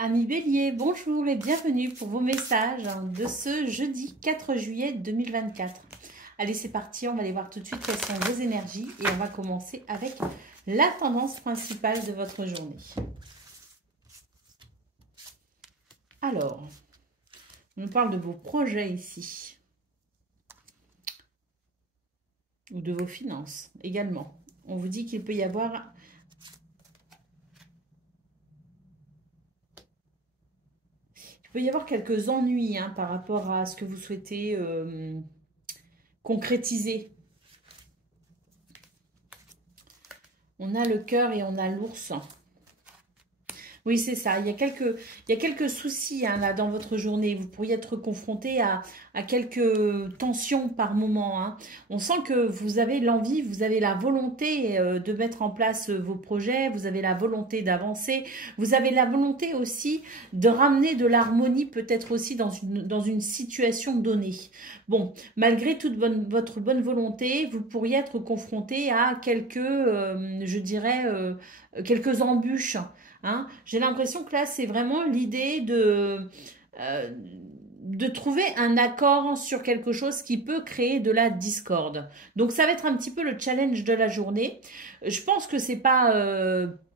Amis Bélier, bonjour et bienvenue pour vos messages de ce jeudi 4 juillet 2024. Allez, c'est parti, on va aller voir tout de suite quelles sont vos énergies et on va commencer avec la tendance principale de votre journée. Alors, on nous parle de vos projets ici, ou de vos finances également. On vous dit qu'il peut y avoir... Il peut y avoir quelques ennuis par rapport à ce que vous souhaitez concrétiser. On a le cœur et on a l'ours. Oui, c'est ça. Il y a quelques soucis là dans votre journée. Vous pourriez être confronté à quelques tensions par moment. On sent que vous avez l'envie, vous avez la volonté de mettre en place vos projets. Vous avez la volonté d'avancer. Vous avez la volonté aussi de ramener de l'harmonie peut-être aussi dans une situation donnée. Bon, malgré toute votre bonne volonté, vous pourriez être confronté à quelques, je dirais, quelques embûches. J'ai l'impression que là, c'est vraiment l'idée de trouver un accord sur quelque chose qui peut créer de la discorde. Donc, ça va être un petit peu le challenge de la journée. Je pense que c'est pas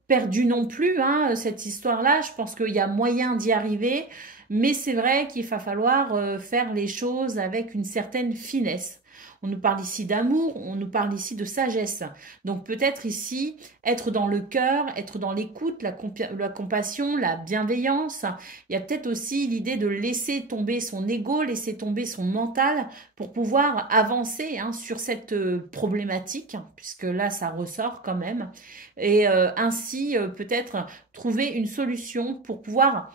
perdu non plus, cette histoire-là. Je pense qu'il y a moyen d'y arriver, mais c'est vrai qu'il va falloir faire les choses avec une certaine finesse. On nous parle ici d'amour, on nous parle ici de sagesse. Donc peut-être ici, être dans le cœur, être dans l'écoute, la compassion, la bienveillance. Il y a peut-être aussi l'idée de laisser tomber son ego, laisser tomber son mental pour pouvoir avancer sur cette problématique, puisque là, ça ressort quand même. Et ainsi, peut-être trouver une solution pour pouvoir...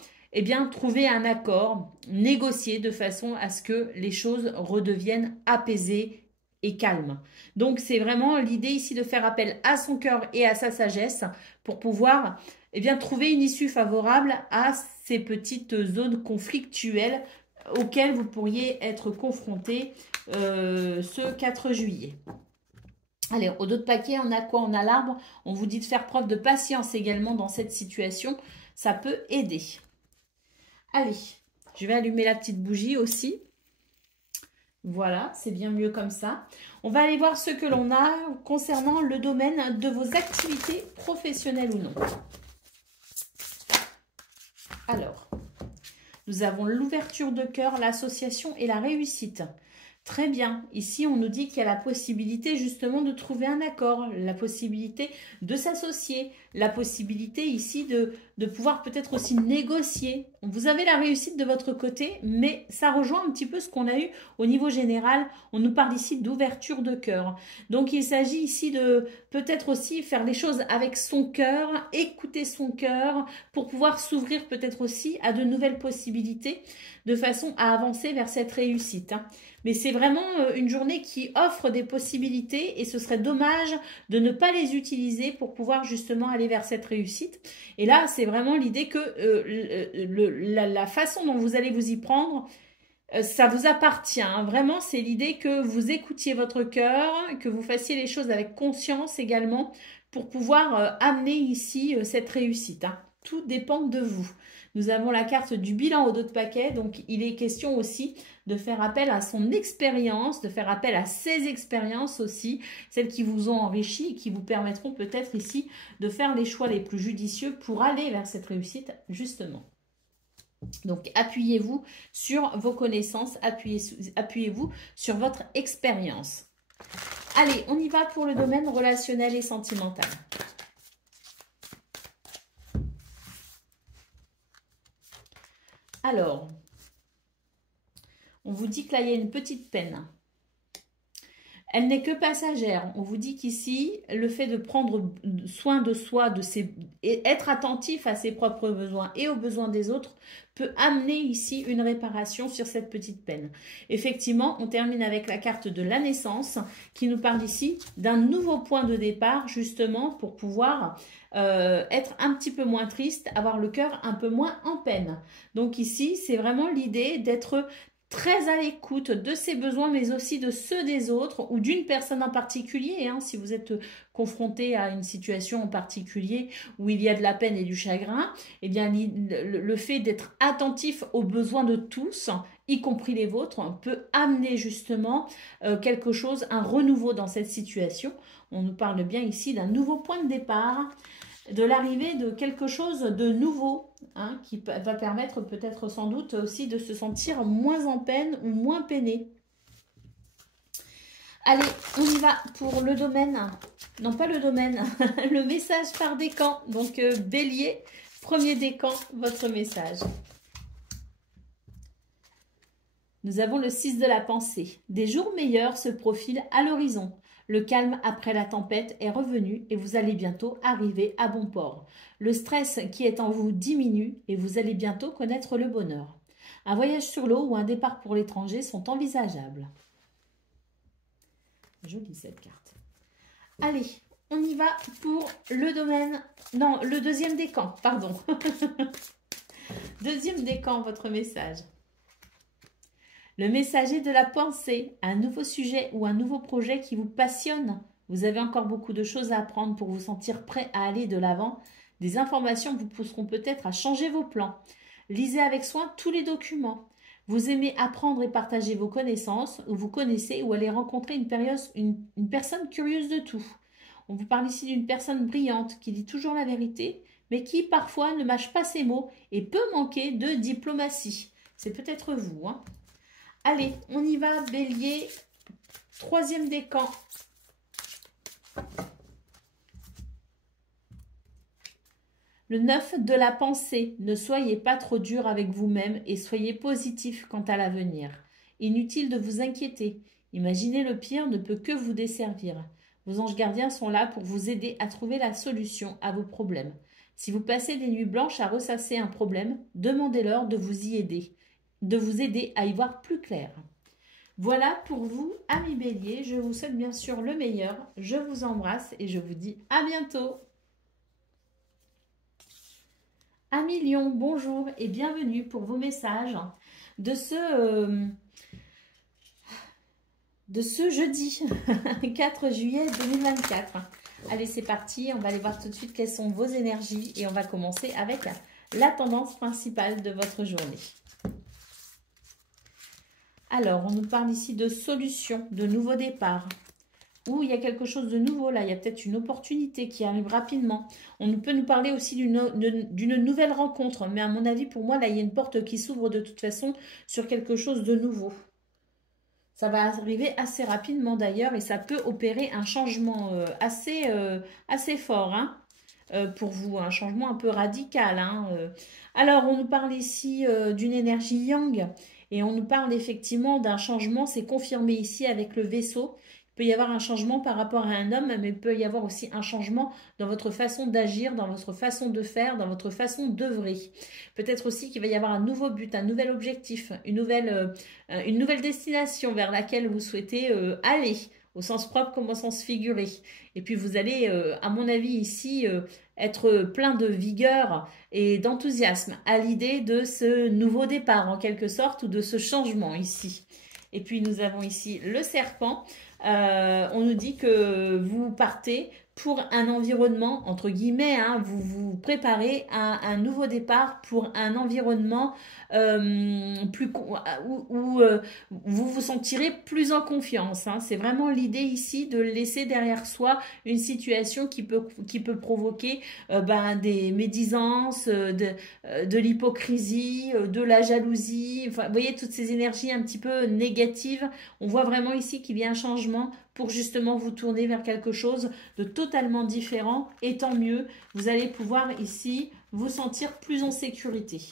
trouver un accord, négocier de façon à ce que les choses redeviennent apaisées et calmes. Donc, c'est vraiment l'idée ici de faire appel à son cœur et à sa sagesse pour pouvoir trouver une issue favorable à ces petites zones conflictuelles auxquelles vous pourriez être confronté ce 4 juillet. Allez, au dos de paquet, on a quoi? On a l'arbre. On vous dit de faire preuve de patience également dans cette situation. Ça peut aider. Allez, je vais allumer la petite bougie aussi. Voilà, c'est bien mieux comme ça. On va aller voir ce que l'on a concernant le domaine de vos activités professionnelles ou non. Alors, nous avons l'ouverture de cœur, l'association et la réussite. Très bien. Ici, on nous dit qu'il y a la possibilité justement de trouver un accord, la possibilité de s'associer, la possibilité ici de pouvoir peut-être aussi négocier. Vous avez la réussite de votre côté, mais ça rejoint un petit peu ce qu'on a eu au niveau général. On nous parle ici d'ouverture de cœur. Donc, il s'agit ici de peut-être aussi faire les choses avec son cœur, écouter son cœur pour pouvoir s'ouvrir peut-être aussi à de nouvelles possibilités de façon à avancer vers cette réussite. Mais c'est vraiment une journée qui offre des possibilités et ce serait dommage de ne pas les utiliser pour pouvoir justement aller vers cette réussite. Et là, c'est vraiment l'idée que la façon dont vous allez vous y prendre, ça vous appartient. Vraiment, c'est l'idée que vous écoutiez votre cœur, que vous fassiez les choses avec conscience également pour pouvoir amener ici cette réussite. Tout dépend de vous. Nous avons la carte du bilan au dos de paquet, donc il est question aussi de faire appel à son expérience, de faire appel à ses expériences aussi, celles qui vous ont enrichi et qui vous permettront peut-être ici de faire les choix les plus judicieux pour aller vers cette réussite justement. Donc appuyez-vous sur vos connaissances, appuyez-vous sur votre expérience. Allez, on y va pour le domaine relationnel et sentimental. Alors, on vous dit que là, il y a une petite peine. Elle n'est que passagère. On vous dit qu'ici, le fait de prendre soin de soi, et être attentif à ses propres besoins et aux besoins des autres, peut amener ici une réparation sur cette petite peine. Effectivement, on termine avec la carte de la naissance qui nous parle ici d'un nouveau point de départ, justement, pour pouvoir être un petit peu moins triste, avoir le cœur un peu moins en peine. Donc ici, c'est vraiment l'idée d'être très à l'écoute de ses besoins, mais aussi de ceux des autres ou d'une personne en particulier. Hein, si vous êtes confronté à une situation en particulier où il y a de la peine et du chagrin, eh bien, le fait d'être attentif aux besoins de tous, y compris les vôtres, peut amener justement quelque chose, un renouveau dans cette situation. On nous parle bien ici d'un nouveau point de départ, de l'arrivée de quelque chose de nouveau, hein, qui va permettre peut-être sans doute aussi de se sentir moins en peine ou moins peiné. Allez, on y va pour le domaine. Non, pas le domaine, le message par décan. Donc, Bélier, premier décan, votre message. Nous avons le 6 de la pensée. Des jours meilleurs se profilent à l'horizon. Le calme après la tempête est revenu et vous allez bientôt arriver à bon port. Le stress qui est en vous diminue et vous allez bientôt connaître le bonheur. Un voyage sur l'eau ou un départ pour l'étranger sont envisageables. Jolie cette carte. Allez, on y va pour le domaine... Non, le deuxième décan, pardon. Deuxième décan, votre message. Le messager de la pensée, un nouveau sujet ou un nouveau projet qui vous passionne. Vous avez encore beaucoup de choses à apprendre pour vous sentir prêt à aller de l'avant. Des informations vous pousseront peut-être à changer vos plans. Lisez avec soin tous les documents. Vous aimez apprendre et partager vos connaissances, ou vous connaissez ou allez rencontrer une personne curieuse de tout. On vous parle ici d'une personne brillante qui dit toujours la vérité, mais qui parfois ne mâche pas ses mots et peut manquer de diplomatie. C'est peut-être vous, hein. Allez, on y va, Bélier, troisième décan. Le 9 de la pensée. Ne soyez pas trop dur avec vous-même et soyez positif quant à l'avenir. Inutile de vous inquiéter. Imaginer le pire ne peut que vous desservir. Vos anges gardiens sont là pour vous aider à trouver la solution à vos problèmes. Si vous passez des nuits blanches à ressasser un problème, demandez-leur de vous aider à y voir plus clair. Voilà pour vous, amis Bélier. Je vous souhaite bien sûr le meilleur. Je vous embrasse et je vous dis à bientôt. Amis Lion, bonjour et bienvenue pour vos messages de ce jeudi 4 juillet 2024. Allez, c'est parti. On va aller voir tout de suite quelles sont vos énergies et on va commencer avec la tendance principale de votre journée. Alors, on nous parle ici de solutions, de nouveaux départs. Ou il y a quelque chose de nouveau là, il y a peut-être une opportunité qui arrive rapidement. On peut nous parler aussi d'une nouvelle rencontre. Mais à mon avis, pour moi, là, il y a une porte qui s'ouvre de toute façon sur quelque chose de nouveau. Ça va arriver assez rapidement d'ailleurs et ça peut opérer un changement assez fort, hein, pour vous, un changement un peu radical. Hein. Alors, on nous parle ici d'une énergie yang. Et on nous parle effectivement d'un changement, c'est confirmé ici avec le vaisseau. Il peut y avoir un changement par rapport à un homme, mais il peut y avoir aussi un changement dans votre façon d'agir, dans votre façon de faire, dans votre façon d'œuvrer. Peut-être aussi qu'il va y avoir un nouveau but, un nouvel objectif, une nouvelle destination vers laquelle vous souhaitez aller, au sens propre comme au sens figuré. Et puis vous allez, à mon avis ici, être plein de vigueur et d'enthousiasme à l'idée de ce nouveau départ en quelque sorte ou de ce changement ici. Et puis nous avons ici le serpent. On nous dit que vous partez pour un environnement, entre guillemets, hein, vous vous préparez à un nouveau départ pour un environnement où vous vous sentirez plus en confiance. Hein. C'est vraiment l'idée ici de laisser derrière soi une situation qui peut provoquer des médisances, de l'hypocrisie, de la jalousie. Enfin, vous voyez toutes ces énergies un petit peu négatives. On voit vraiment ici qu'il y a un changement pour justement vous tourner vers quelque chose de totalement différent. Et tant mieux, vous allez pouvoir ici vous sentir plus en sécurité.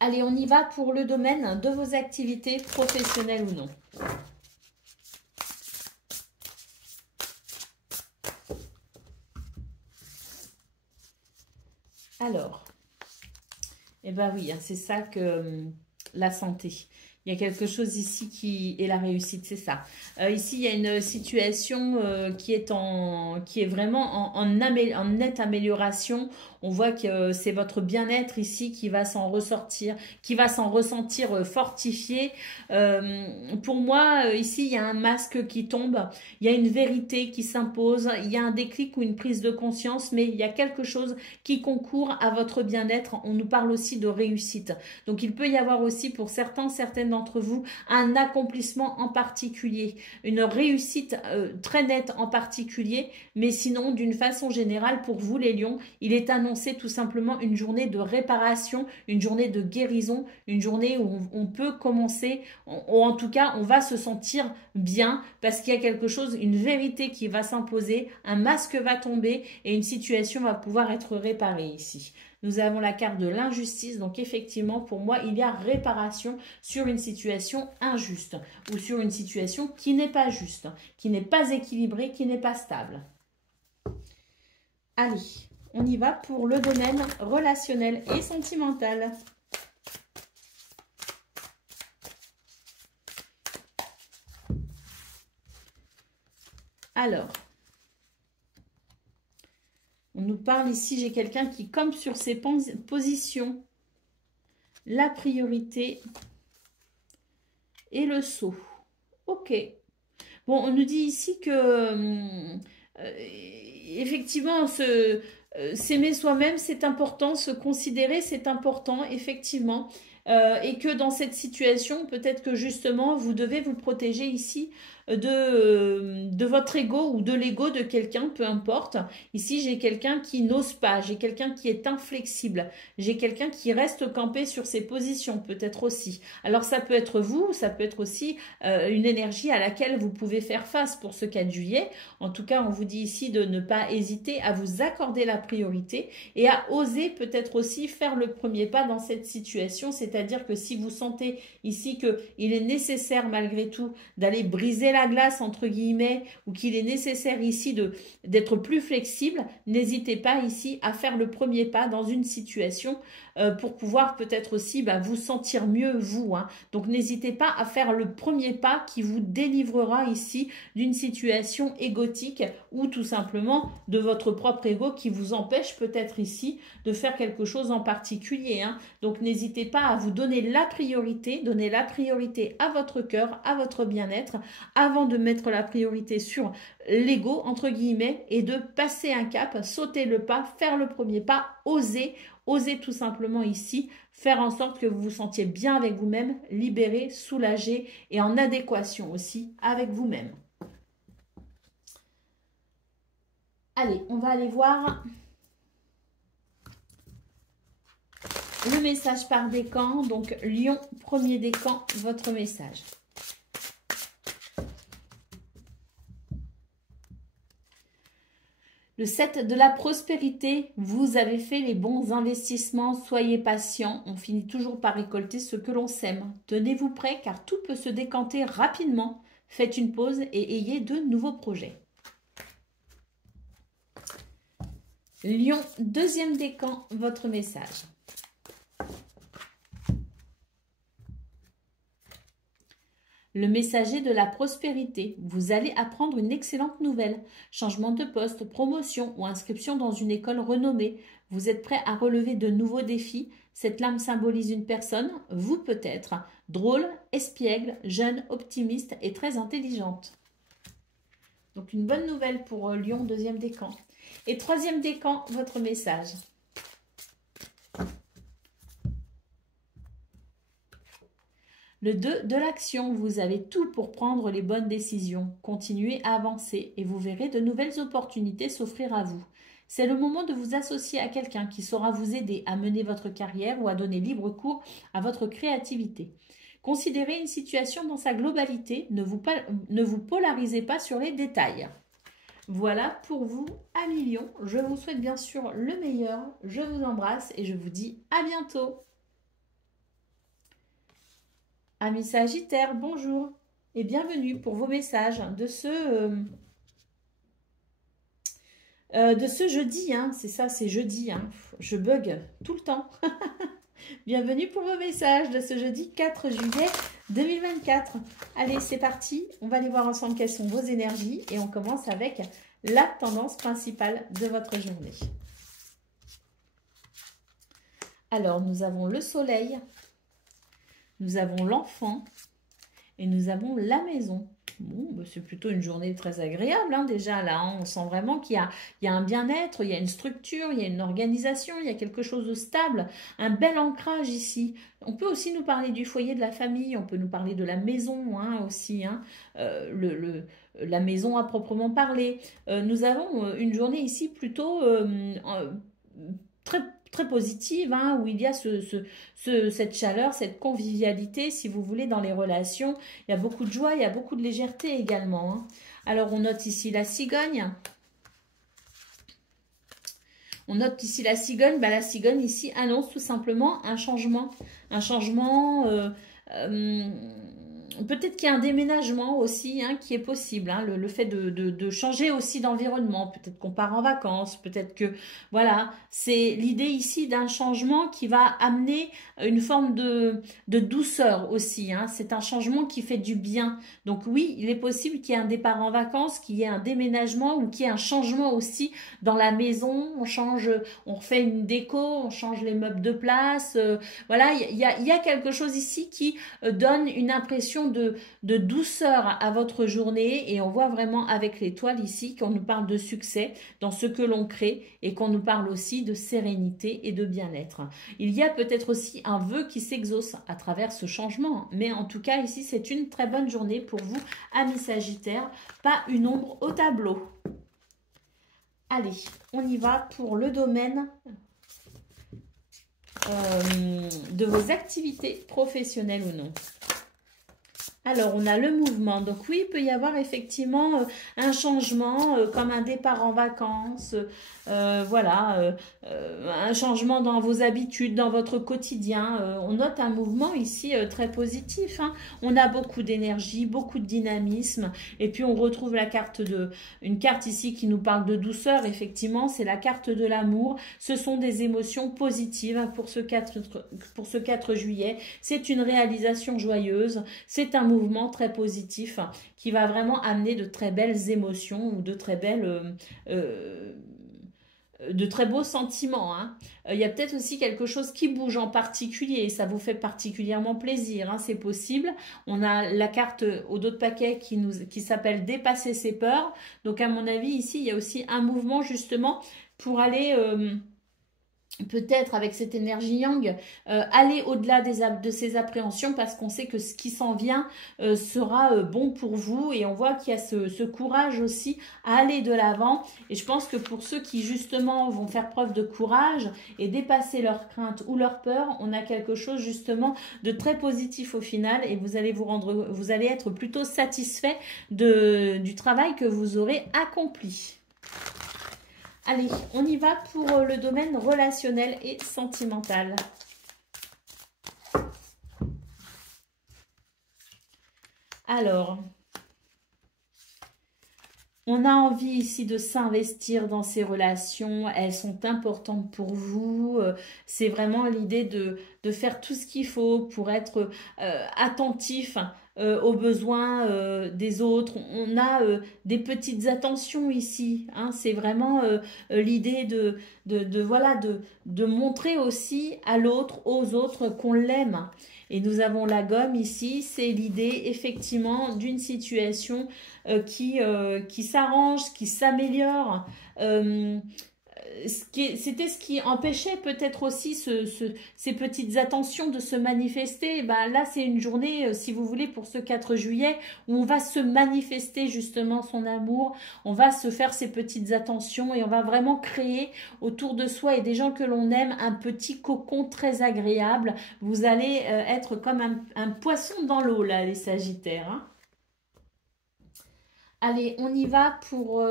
Allez, on y va pour le domaine de vos activités professionnelles ou non. Alors, eh bien oui, hein, c'est ça que la santé. Il y a quelque chose ici qui est la réussite, c'est ça. Ici, il y a une situation qui est vraiment en nette amélioration. On voit que c'est votre bien-être ici qui va s'en ressortir, qui va s'en ressentir fortifié. Pour moi, ici, il y a un masque qui tombe, il y a une vérité qui s'impose, il y a un déclic ou une prise de conscience, mais il y a quelque chose qui concourt à votre bien-être. On nous parle aussi de réussite. Donc, il peut y avoir aussi pour certaines d'entre vous, un accomplissement en particulier, une réussite très nette en particulier, mais sinon, d'une façon générale, pour vous les lions, il est annoncé tout simplement une journée de réparation, une journée de guérison, une journée où on peut commencer, ou en tout cas, on va se sentir bien parce qu'il y a quelque chose, une vérité qui va s'imposer, un masque va tomber et une situation va pouvoir être réparée ici. Nous avons la carte de l'injustice, donc effectivement, pour moi, il y a réparation sur une situation injuste ou sur une situation qui n'est pas juste, qui n'est pas équilibrée, qui n'est pas stable. Allez, on y va pour le domaine relationnel et sentimental. Alors, on nous parle ici, j'ai quelqu'un qui, comme sur ses positions, la priorité et le saut. Ok. Bon, on nous dit ici que, effectivement, s'aimer soi-même, c'est important, se considérer, c'est important, effectivement. Et que dans cette situation, peut-être que justement, vous devez vous protéger ici de votre ego ou de l'ego de quelqu'un, peu importe. Ici, j'ai quelqu'un qui n'ose pas, j'ai quelqu'un qui est inflexible, j'ai quelqu'un qui reste campé sur ses positions, peut-être aussi. Alors, ça peut être vous, ça peut être aussi une énergie à laquelle vous pouvez faire face pour ce 4 juillet. En tout cas, on vous dit ici de ne pas hésiter à vous accorder la priorité et à oser peut-être aussi faire le premier pas dans cette situation, c'est-à-dire que si vous sentez ici qu'il est nécessaire malgré tout d'aller briser la glace entre guillemets ou qu'il est nécessaire ici d'être plus flexible, n'hésitez pas ici à faire le premier pas dans une situation pour pouvoir peut-être aussi vous sentir mieux vous. Donc n'hésitez pas à faire le premier pas qui vous délivrera ici d'une situation égotique ou tout simplement de votre propre ego qui vous empêche peut-être ici de faire quelque chose en particulier. Donc n'hésitez pas à vous donner la priorité à votre cœur, à votre bien-être, avant de mettre la priorité sur l'ego, entre guillemets, et de passer un cap, sauter le pas, faire le premier pas, oser tout simplement ici, faire en sorte que vous vous sentiez bien avec vous-même, libéré, soulagé et en adéquation aussi avec vous-même. Allez, on va aller voir le message par décan. Donc, Lion, premier décan, votre message. Le 7 de la prospérité, vous avez fait les bons investissements, soyez patient, on finit toujours par récolter ce que l'on sème. Tenez-vous prêt car tout peut se décanter rapidement. Faites une pause et ayez de nouveaux projets. Lion, deuxième décan, votre message. Le messager de la prospérité, vous allez apprendre une excellente nouvelle. Changement de poste, promotion ou inscription dans une école renommée. Vous êtes prêt à relever de nouveaux défis. Cette lame symbolise une personne, vous peut-être, drôle, espiègle, jeune, optimiste et très intelligente. Donc une bonne nouvelle pour Lion, deuxième décan. Et troisième décan, votre message. Le 2 de l'action, vous avez tout pour prendre les bonnes décisions. Continuez à avancer et vous verrez de nouvelles opportunités s'offrir à vous. C'est le moment de vous associer à quelqu'un qui saura vous aider à mener votre carrière ou à donner libre cours à votre créativité. Considérez une situation dans sa globalité, ne vous polarisez pas sur les détails. Voilà pour vous, amis Lion. Je vous souhaite bien sûr le meilleur. Je vous embrasse et je vous dis à bientôt. Amis Sagittaires, bonjour et bienvenue pour vos messages de ce jeudi. C'est ça, c'est jeudi. Je bug tout le temps. Bienvenue pour vos messages de ce jeudi 4 juillet 2024. Allez, c'est parti. On va aller voir ensemble quelles sont vos énergies et on commence avec la tendance principale de votre journée. Alors, nous avons le soleil, nous avons l'enfant et nous avons la maison. Bon, bah, c'est plutôt une journée très agréable, hein, déjà, là. Hein, on sent vraiment qu'il y a un bien-être, il y a une structure, il y a une organisation, il y a quelque chose de stable, un bel ancrage ici. On peut aussi nous parler du foyer, de la famille, on peut nous parler de la maison hein, aussi, hein, la maison à proprement parler. Nous avons une journée ici plutôt très très positive, hein, où il y a cette chaleur, cette convivialité, si vous voulez, dans les relations. Il y a beaucoup de joie, il y a beaucoup de légèreté également. Hein. Alors, on note ici la cigogne. On note ici la cigogne. Bah, la cigogne ici annonce tout simplement un changement. Un changement... peut-être qu'il y a un déménagement aussi hein, qui est possible, hein, le fait de changer aussi d'environnement, peut-être qu'on part en vacances, peut-être que, voilà, c'est l'idée ici d'un changement qui va amener une forme de douceur aussi, hein. C'est un changement qui fait du bien. Donc oui, il est possible qu'il y ait un départ en vacances, qu'il y ait un déménagement ou qu'il y ait un changement aussi dans la maison, on change, on refait une déco, on change les meubles de place, voilà, il y a quelque chose ici qui donne une impression de douceur à votre journée et on voit vraiment avec l'étoile ici qu'on nous parle de succès dans ce que l'on crée et qu'on nous parle aussi de sérénité et de bien-être. Il y a peut-être aussi un vœu qui s'exauce à travers ce changement, mais en tout cas ici c'est une très bonne journée pour vous, amis Sagittaires, pas une ombre au tableau. Allez, on y va pour le domaine de vos activités professionnelles ou non. Alors, on a le mouvement. Donc oui, il peut y avoir effectivement un changement, comme un départ en vacances, voilà, un changement dans vos habitudes, dans votre quotidien. On note un mouvement ici très positif. Hein. On a beaucoup d'énergie, beaucoup de dynamisme. Et puis, on retrouve une carte ici qui nous parle de douceur. Effectivement, c'est la carte de l'amour. Ce sont des émotions positives pour ce 4 juillet. C'est une réalisation joyeuse. C'est un mouvement très positif qui va vraiment amener de très belles émotions ou de très beaux sentiments. Hein. Il y a peut-être aussi quelque chose qui bouge en particulier et ça vous fait particulièrement plaisir, hein, c'est possible. On a la carte au dos de paquet qui s'appelle dépasser ses peurs. Donc à mon avis ici il y a aussi un mouvement justement pour aller... peut-être avec cette énergie yang, aller au-delà de ces appréhensions parce qu'on sait que ce qui s'en vient sera bon pour vous et on voit qu'il y a ce courage aussi à aller de l'avant et je pense que pour ceux qui justement vont faire preuve de courage et dépasser leurs craintes ou leurs peurs, on a quelque chose justement de très positif au final et vous allez être plutôt satisfait du travail que vous aurez accompli. Allez, on y va pour le domaine relationnel et sentimental. Alors, on a envie ici de s'investir dans ces relations, elles sont importantes pour vous. C'est vraiment l'idée de faire tout ce qu'il faut pour être attentif aux besoins des autres. On a des petites attentions ici. Hein, c'est vraiment l'idée voilà, de montrer aussi à l'autre, aux autres qu'on l'aime. Et nous avons la gomme ici, c'est l'idée effectivement d'une situation qui s'arrange, qui s'améliore. C'était ce qui empêchait peut-être aussi ces petites attentions de se manifester. Ben là, c'est une journée, si vous voulez, pour ce 4 juillet, où on va se manifester justement son amour, on va se faire ces petites attentions et on va vraiment créer autour de soi et des gens que l'on aime un petit cocon très agréable. Vous allez être comme un poisson dans l'eau, là, les Sagittaires. Hein. Allez, on y va pour...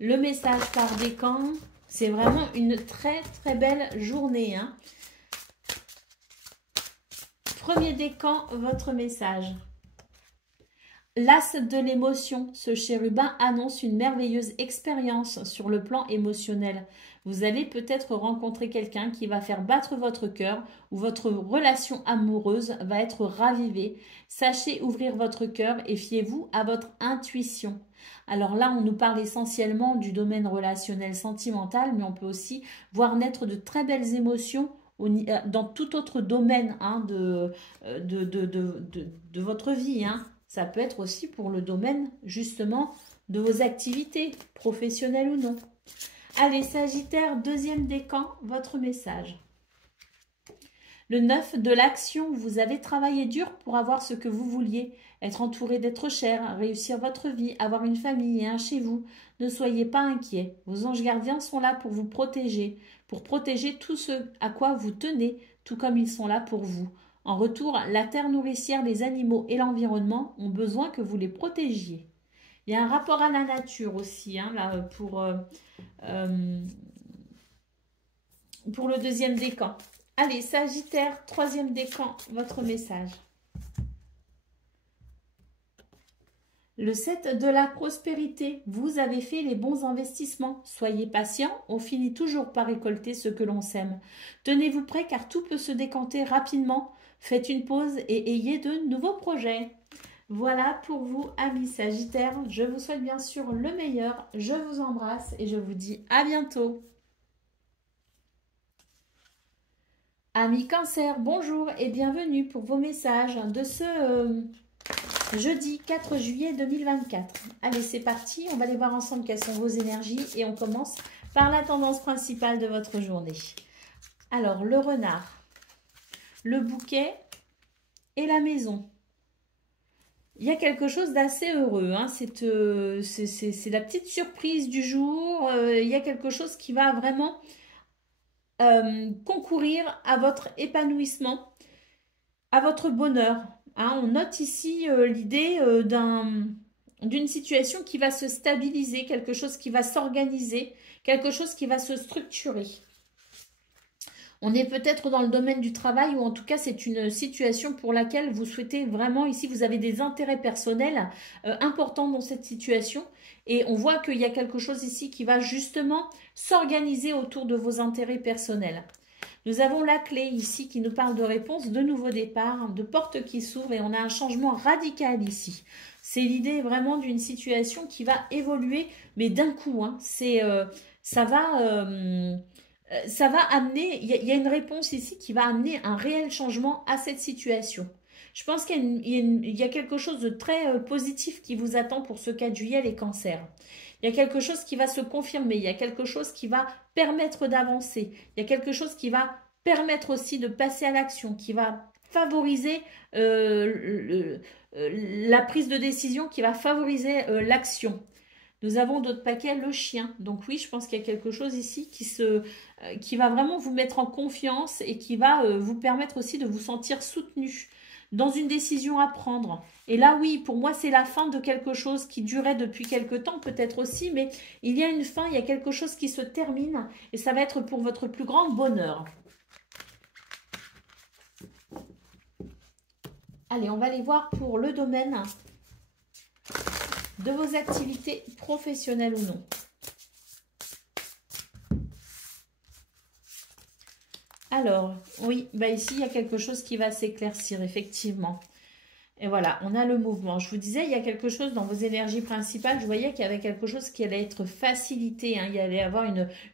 le message par décan, c'est vraiment une très très belle journée. Hein. Premier décan, votre message. L'as de l'émotion, ce chérubin annonce une merveilleuse expérience sur le plan émotionnel. Vous allez peut-être rencontrer quelqu'un qui va faire battre votre cœur ou votre relation amoureuse va être ravivée. Sachez ouvrir votre cœur et fiez-vous à votre intuition. Alors là, on nous parle essentiellement du domaine relationnel sentimental, mais on peut aussi voir naître de très belles émotions dans tout autre domaine hein, de votre vie. Hein. Ça peut être aussi pour le domaine justement de vos activités, professionnelles ou non. Allez, Sagittaire, deuxième décan, votre message. Le 9 de l'action, vous avez travaillé dur pour avoir ce que vous vouliez, être entouré d'êtres chers, réussir votre vie, avoir une famille et un chez vous. Ne soyez pas inquiets, vos anges gardiens sont là pour vous protéger, pour protéger tout ce à quoi vous tenez, tout comme ils sont là pour vous. En retour, la terre nourricière, les animaux et l'environnement ont besoin que vous les protégiez. Il y a un rapport à la nature aussi, hein, là, pour le deuxième décan. Allez, Sagittaire, troisième décan, votre message. Le 7 de la prospérité, vous avez fait les bons investissements. Soyez patient, on finit toujours par récolter ce que l'on sème. Tenez-vous prêts car tout peut se décanter rapidement. Faites une pause et ayez de nouveaux projets. Voilà pour vous, amis Sagittaires. Je vous souhaite bien sûr le meilleur. Je vous embrasse et je vous dis à bientôt. Amis Cancer, bonjour et bienvenue pour vos messages de ce jeudi 4 juillet 2024. Allez, c'est parti. On va aller voir ensemble quelles sont vos énergies et on commence par la tendance principale de votre journée. Alors, le renard, le bouquet et la maison. Il y a quelque chose d'assez heureux, hein. C'est la petite surprise du jour. Il y a quelque chose qui va vraiment concourir à votre épanouissement, à votre bonheur. Hein. On note ici l'idée d'une situation qui va se stabiliser, quelque chose qui va s'organiser, quelque chose qui va se structurer. On est peut-être dans le domaine du travail ou en tout cas c'est une situation pour laquelle vous souhaitez vraiment, ici vous avez des intérêts personnels importants dans cette situation et on voit qu'il y a quelque chose ici qui va justement s'organiser autour de vos intérêts personnels. Nous avons la clé ici qui nous parle de réponse, de nouveau départ, de porte qui s'ouvre et on a un changement radical ici. C'est l'idée vraiment d'une situation qui va évoluer mais d'un coup, hein, ça va amener, il y a une réponse ici qui va amener un réel changement à cette situation. Je pense qu'il y a quelque chose de très positif qui vous attend pour ce 4 juillet, les cancers. Il y a quelque chose qui va se confirmer, il y a quelque chose qui va permettre d'avancer, il y a quelque chose qui va permettre aussi de passer à l'action, qui va favoriser la prise de décision, qui va favoriser l'action. Nous avons d'autres paquets, le chien. Donc oui, je pense qu'il y a quelque chose ici qui va vraiment vous mettre en confiance et qui va vous permettre aussi de vous sentir soutenu dans une décision à prendre. Et là, oui, pour moi, c'est la fin de quelque chose qui durait depuis quelque temps, peut-être aussi, mais il y a une fin, il y a quelque chose qui se termine et ça va être pour votre plus grand bonheur. Allez, on va aller voir pour le domaine de vos activités professionnelles ou non. Alors, oui, bah ici, il y a quelque chose qui va s'éclaircir, effectivement. Et voilà, on a le mouvement. Je vous disais, il y a quelque chose dans vos énergies principales. Je voyais qu'il y avait quelque chose qui allait être facilité. Hein. Il y allait avoir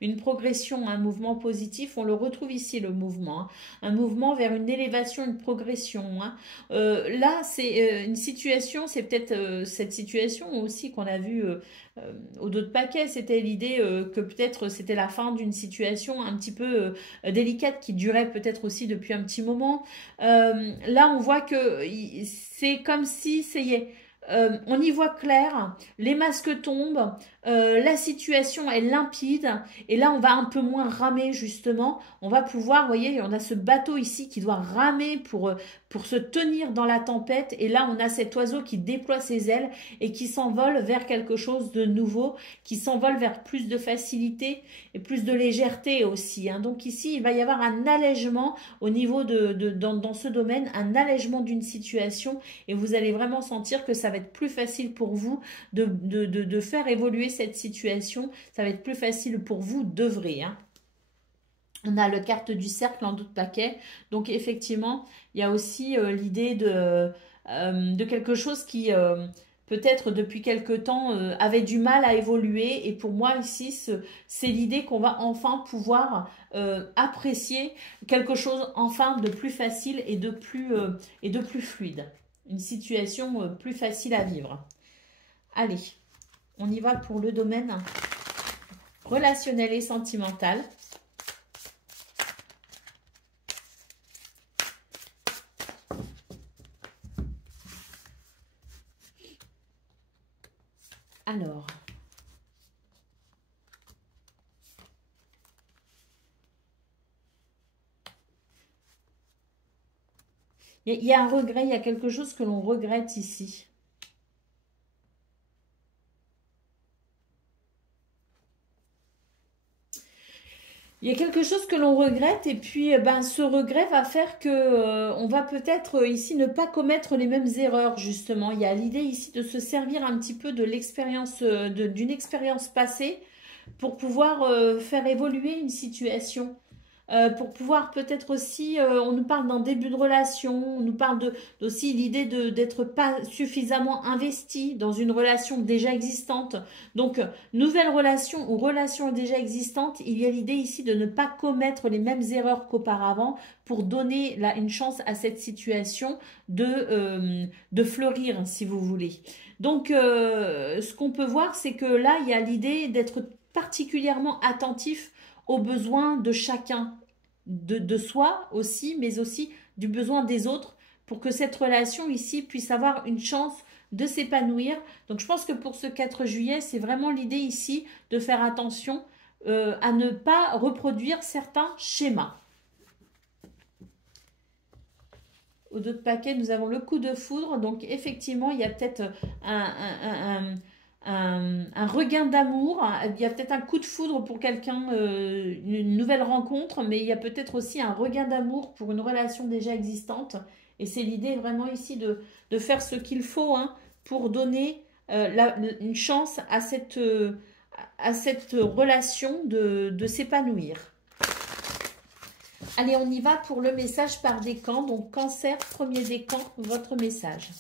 une progression, un mouvement positif. On le retrouve ici, le mouvement. Hein. Un mouvement vers une élévation, une progression. Hein. Là, c'est une situation, c'est peut-être cette situation aussi qu'on a vue au dos de paquet. C'était l'idée que peut-être c'était la fin d'une situation un petit peu délicate qui durait peut-être aussi depuis un petit moment. Là, on voit que c'est comme si, ça y est, on y voit clair, les masques tombent, la situation est limpide et là on va un peu moins ramer justement, on va pouvoir, vous voyez, on a ce bateau ici qui doit ramer pour se tenir dans la tempête et là on a cet oiseau qui déploie ses ailes et qui s'envole vers quelque chose de nouveau, qui s'envole vers plus de facilité et plus de légèreté aussi. Hein. Donc ici il va y avoir un allègement au niveau dans ce domaine, un allègement d'une situation et vous allez vraiment sentir que ça va va être plus facile pour vous de faire évoluer cette situation. Ça va être plus facile pour vous d'œuvrer, hein. On a le carte du cercle en d'autres paquets. Donc, effectivement, il y a aussi l'idée de quelque chose qui, peut-être depuis quelque temps, avait du mal à évoluer. Et pour moi, ici, c'est l'idée qu'on va enfin pouvoir apprécier quelque chose, enfin, de plus facile et de plus fluide. Une situation plus facile à vivre. Allez, on y va pour le domaine relationnel et sentimental. Alors, il y a un regret, il y a quelque chose que l'on regrette ici. Il y a quelque chose que l'on regrette et puis ce regret va faire que on va peut-être ici ne pas commettre les mêmes erreurs justement. Il y a l'idée ici de se servir un petit peu de l'expérience, d'une expérience passée pour pouvoir faire évoluer une situation. Pour pouvoir peut-être aussi, on nous parle d'un début de relation, on nous parle aussi l'idée d'être pas suffisamment investi dans une relation déjà existante. Donc, nouvelle relation ou relation déjà existante, il y a l'idée ici de ne pas commettre les mêmes erreurs qu'auparavant pour donner une chance à cette situation de fleurir, si vous voulez. Donc, ce qu'on peut voir, c'est que là, il y a l'idée d'être particulièrement attentif aux besoins de chacun, de soi aussi, mais aussi du besoin des autres, pour que cette relation ici puisse avoir une chance de s'épanouir. Donc je pense que pour ce 4 juillet, c'est vraiment l'idée ici de faire attention à ne pas reproduire certains schémas. Au dos de paquet, nous avons le coup de foudre. Donc effectivement, il y a peut-être un regain d'amour, il y a peut-être un coup de foudre pour quelqu'un, une nouvelle rencontre, mais il y a peut-être aussi un regain d'amour pour une relation déjà existante. Et c'est l'idée vraiment ici de faire ce qu'il faut pour donner une chance à cette relation de s'épanouir. Allez, on y va pour le message par décan. Donc, Cancer, premier décan, votre message.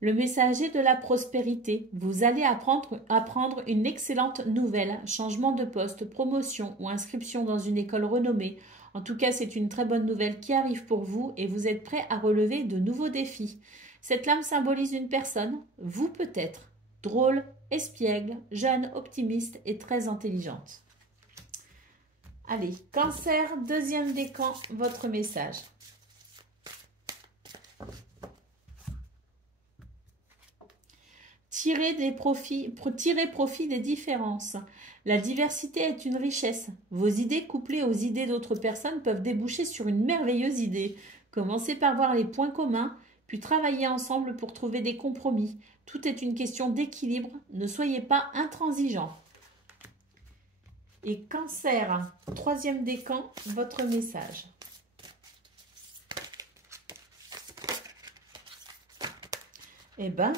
Le messager de la prospérité, vous allez apprendre une excellente nouvelle, changement de poste, promotion ou inscription dans une école renommée. En tout cas, c'est une très bonne nouvelle qui arrive pour vous et vous êtes prêt à relever de nouveaux défis. Cette lame symbolise une personne, vous peut-être, drôle, espiègle, jeune, optimiste et très intelligente. Allez, Cancer, deuxième décan, votre message. Tirez profit des différences. La diversité est une richesse. Vos idées couplées aux idées d'autres personnes peuvent déboucher sur une merveilleuse idée. Commencez par voir les points communs, puis travaillez ensemble pour trouver des compromis. Tout est une question d'équilibre. Ne soyez pas intransigeants. Et Cancer, troisième décan, votre message. Eh ben...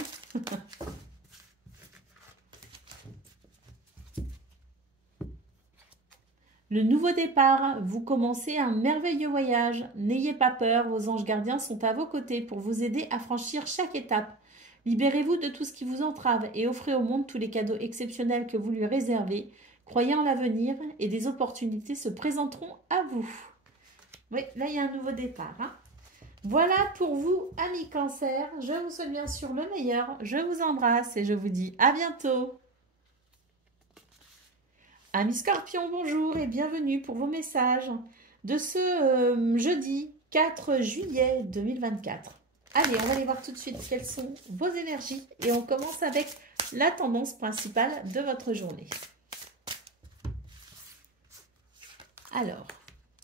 Le nouveau départ, vous commencez un merveilleux voyage. N'ayez pas peur, vos anges gardiens sont à vos côtés pour vous aider à franchir chaque étape. Libérez-vous de tout ce qui vous entrave et offrez au monde tous les cadeaux exceptionnels que vous lui réservez. Croyez en l'avenir et des opportunités se présenteront à vous. Oui, là il y a un nouveau départ. Voilà pour vous, amis Cancer. Je vous souhaite bien sûr le meilleur. Je vous embrasse et je vous dis à bientôt. Amis Scorpions, bonjour et bienvenue pour vos messages de ce jeudi 4 juillet 2024. Allez, on va aller voir tout de suite quelles sont vos énergies et on commence avec la tendance principale de votre journée. Alors,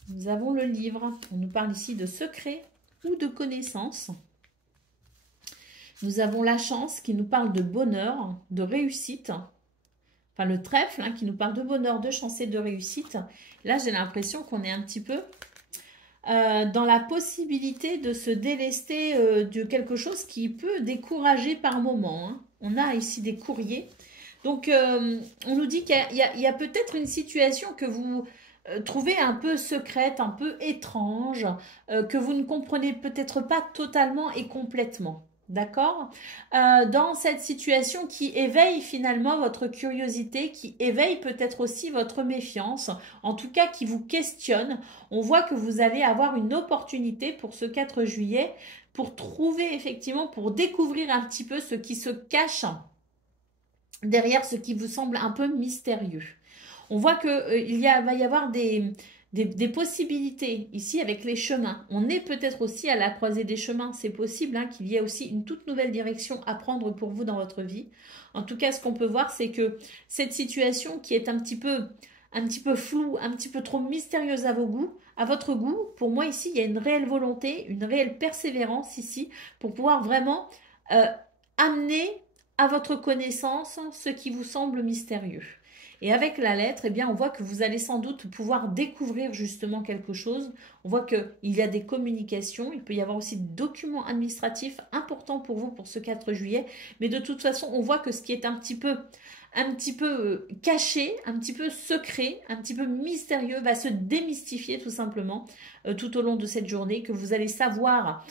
nous avons le livre, on nous parle ici de secrets ou de connaissances. Nous avons la chance qui nous parle de bonheur, de réussite. Enfin, le trèfle qui nous parle de bonheur, de chance et de réussite. Là, j'ai l'impression qu'on est un petit peu dans la possibilité de se délester de quelque chose qui peut décourager par moment, hein. On a ici des courriers. Donc, on nous dit qu'il y a peut-être une situation que vous trouvez un peu secrète, un peu étrange, que vous ne comprenez peut-être pas totalement et complètement. D'accord? Dans cette situation qui éveille finalement votre curiosité, qui éveille peut-être aussi votre méfiance, en tout cas qui vous questionne, on voit que vous allez avoir une opportunité pour ce 4 juillet pour trouver effectivement, pour découvrir un petit peu ce qui se cache derrière ce qui vous semble un peu mystérieux. On voit que va y avoir des possibilités ici avec les chemins. On est peut-être aussi à la croisée des chemins. C'est possible hein, qu'il y ait aussi une toute nouvelle direction à prendre pour vous dans votre vie. En tout cas, ce qu'on peut voir, c'est que cette situation qui est un petit peu floue, un petit peu trop mystérieuse à votre goût, pour moi ici, il y a une réelle volonté, une réelle persévérance ici pour pouvoir vraiment amener à votre connaissance ce qui vous semble mystérieux. Et avec la lettre, eh bien, on voit que vous allez sans doute pouvoir découvrir justement quelque chose. On voit qu'il y a des communications, il peut y avoir aussi des documents administratifs importants pour vous pour ce 4 juillet. Mais de toute façon, on voit que ce qui est un petit peu caché, un petit peu secret, un petit peu mystérieux, va se démystifier tout simplement tout au long de cette journée, que vous allez savoir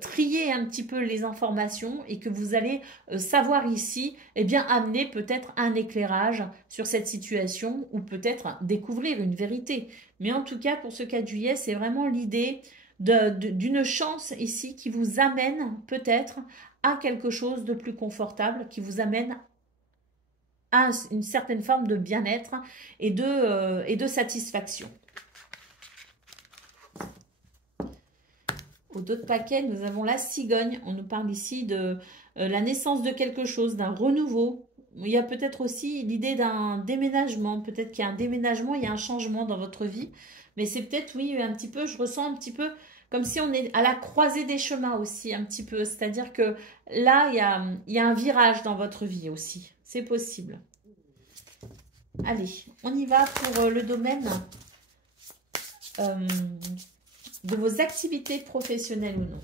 trier un petit peu les informations et que vous allez savoir ici, eh bien, amener peut-être un éclairage sur cette situation ou peut-être découvrir une vérité. Mais en tout cas, pour ce 4 juillet, c'est vraiment l'idée d'une chance ici qui vous amène peut-être à quelque chose de plus confortable, qui vous amène à une certaine forme de bien-être et de satisfaction. Au dos de paquet, nous avons la cigogne. On nous parle ici de la naissance de quelque chose, d'un renouveau. Il y a peut-être aussi l'idée d'un déménagement. Peut-être qu'il y a un déménagement, il y a un changement dans votre vie. Mais c'est peut-être, oui, un petit peu, je ressens un petit peu comme si on est à la croisée des chemins aussi, un petit peu. C'est-à-dire que là, il y a un virage dans votre vie aussi. C'est possible. Allez, on y va pour le domaine de vos activités professionnelles ou non.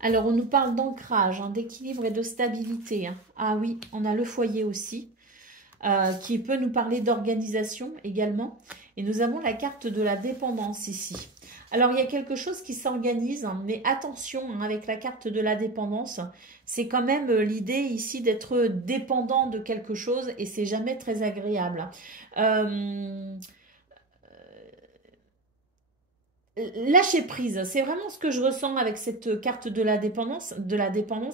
Alors, on nous parle d'ancrage, hein, d'équilibre et de stabilité. Hein. Ah oui, on a le foyer aussi, qui peut nous parler d'organisation également. Et nous avons la carte de la dépendance ici. Alors, il y a quelque chose qui s'organise, hein, mais attention, hein, avec la carte de la dépendance, c'est quand même l'idée ici d'être dépendant de quelque chose et c'est jamais très agréable. Lâcher prise, c'est vraiment ce que je ressens avec cette carte de la dépendance,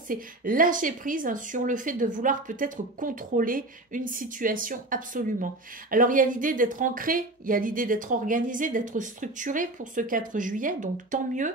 c'est lâcher prise sur le fait de vouloir peut-être contrôler une situation absolument. Alors il y a l'idée d'être ancré, il y a l'idée d'être organisé, d'être structuré pour ce 4 juillet, donc tant mieux,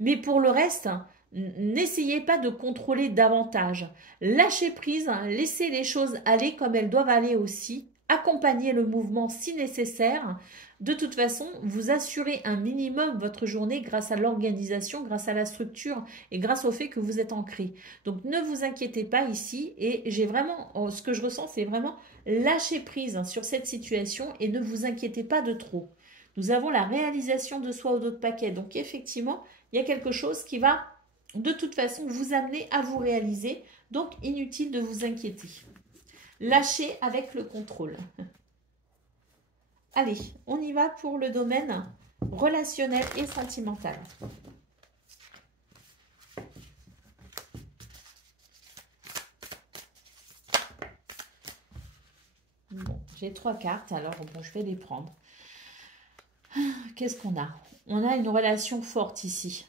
mais pour le reste, n'essayez pas de contrôler davantage. Lâchez prise, laissez les choses aller comme elles doivent aller aussi, accompagnez le mouvement si nécessaire. De toute façon, vous assurez un minimum votre journée grâce à l'organisation, grâce à la structure et grâce au fait que vous êtes ancré. Donc, ne vous inquiétez pas ici et j'ai vraiment, ce que je ressens, c'est vraiment lâcher prise sur cette situation et ne vous inquiétez pas de trop. Nous avons la réalisation de soi au dos de paquet. Donc, effectivement, il y a quelque chose qui va de toute façon vous amener à vous réaliser. Donc, inutile de vous inquiéter. Lâchez avec le contrôle. Allez, on y va pour le domaine relationnel et sentimental. Bon, j'ai 3 cartes, alors bon, je vais les prendre. Qu'est-ce qu'on a? On a une relation forte ici.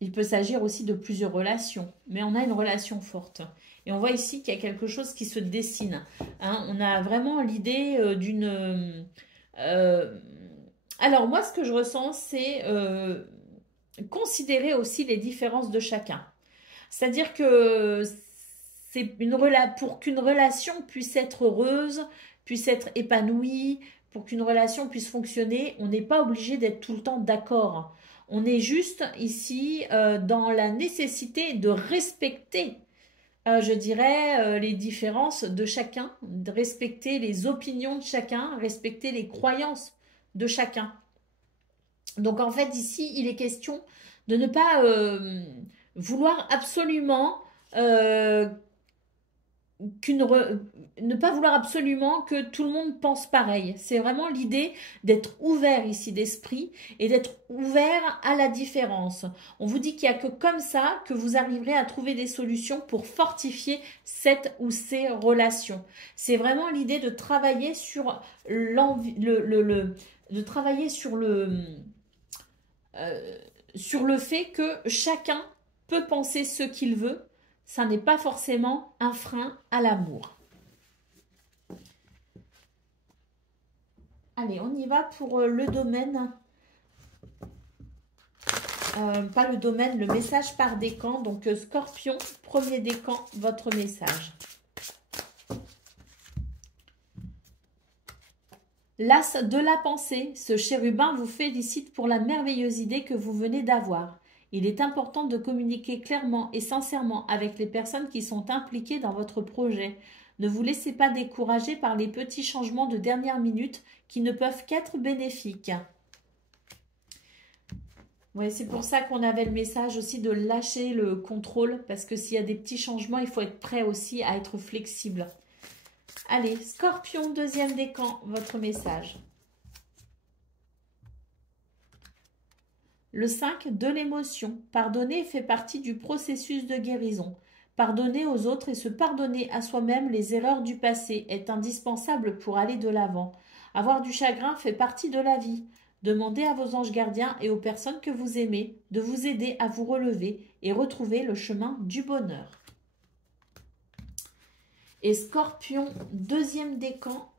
Il peut s'agir aussi de plusieurs relations, mais on a une relation forte. Et on voit ici qu'il y a quelque chose qui se dessine. Hein, on a vraiment l'idée d'une... alors moi, ce que je ressens, c'est considérer aussi les différences de chacun. C'est-à-dire que pour qu'une relation puisse être heureuse, puisse être épanouie, pour qu'une relation puisse fonctionner, on n'est pas obligé d'être tout le temps d'accord. On est juste ici dans la nécessité de respecter, je dirais, les différences de chacun, de respecter les opinions de chacun, respecter les croyances de chacun. Donc en fait ici, il est question de ne pas vouloir absolument ne pas vouloir absolument que tout le monde pense pareil. C'est vraiment l'idée d'être ouvert ici d'esprit et d'être ouvert à la différence. On vous dit qu'il n'y a que comme ça que vous arriverez à trouver des solutions pour fortifier cette ou ces relations. C'est vraiment l'idée de travailler sur l'envie, de travailler sur le fait que chacun peut penser ce qu'il veut. Ça n'est pas forcément un frein à l'amour. Allez, on y va pour le domaine. Pas le domaine, le message par décan. Donc, Scorpion, premier décan, votre message. L'as de la pensée, ce chérubin vous félicite pour la merveilleuse idée que vous venez d'avoir. Il est important de communiquer clairement et sincèrement avec les personnes qui sont impliquées dans votre projet. Ne vous laissez pas décourager par les petits changements de dernière minute qui ne peuvent qu'être bénéfiques. Oui, c'est pour ça qu'on avait le message aussi de lâcher le contrôle, parce que s'il y a des petits changements, il faut être prêt aussi à être flexible. Allez, Scorpion, deuxième décan, votre message. Le 5 de l'émotion. Pardonner fait partie du processus de guérison. Pardonner aux autres et se pardonner à soi-même les erreurs du passé est indispensable pour aller de l'avant. Avoir du chagrin fait partie de la vie. Demandez à vos anges gardiens et aux personnes que vous aimez de vous aider à vous relever et retrouver le chemin du bonheur. Et Scorpion, troisième décan,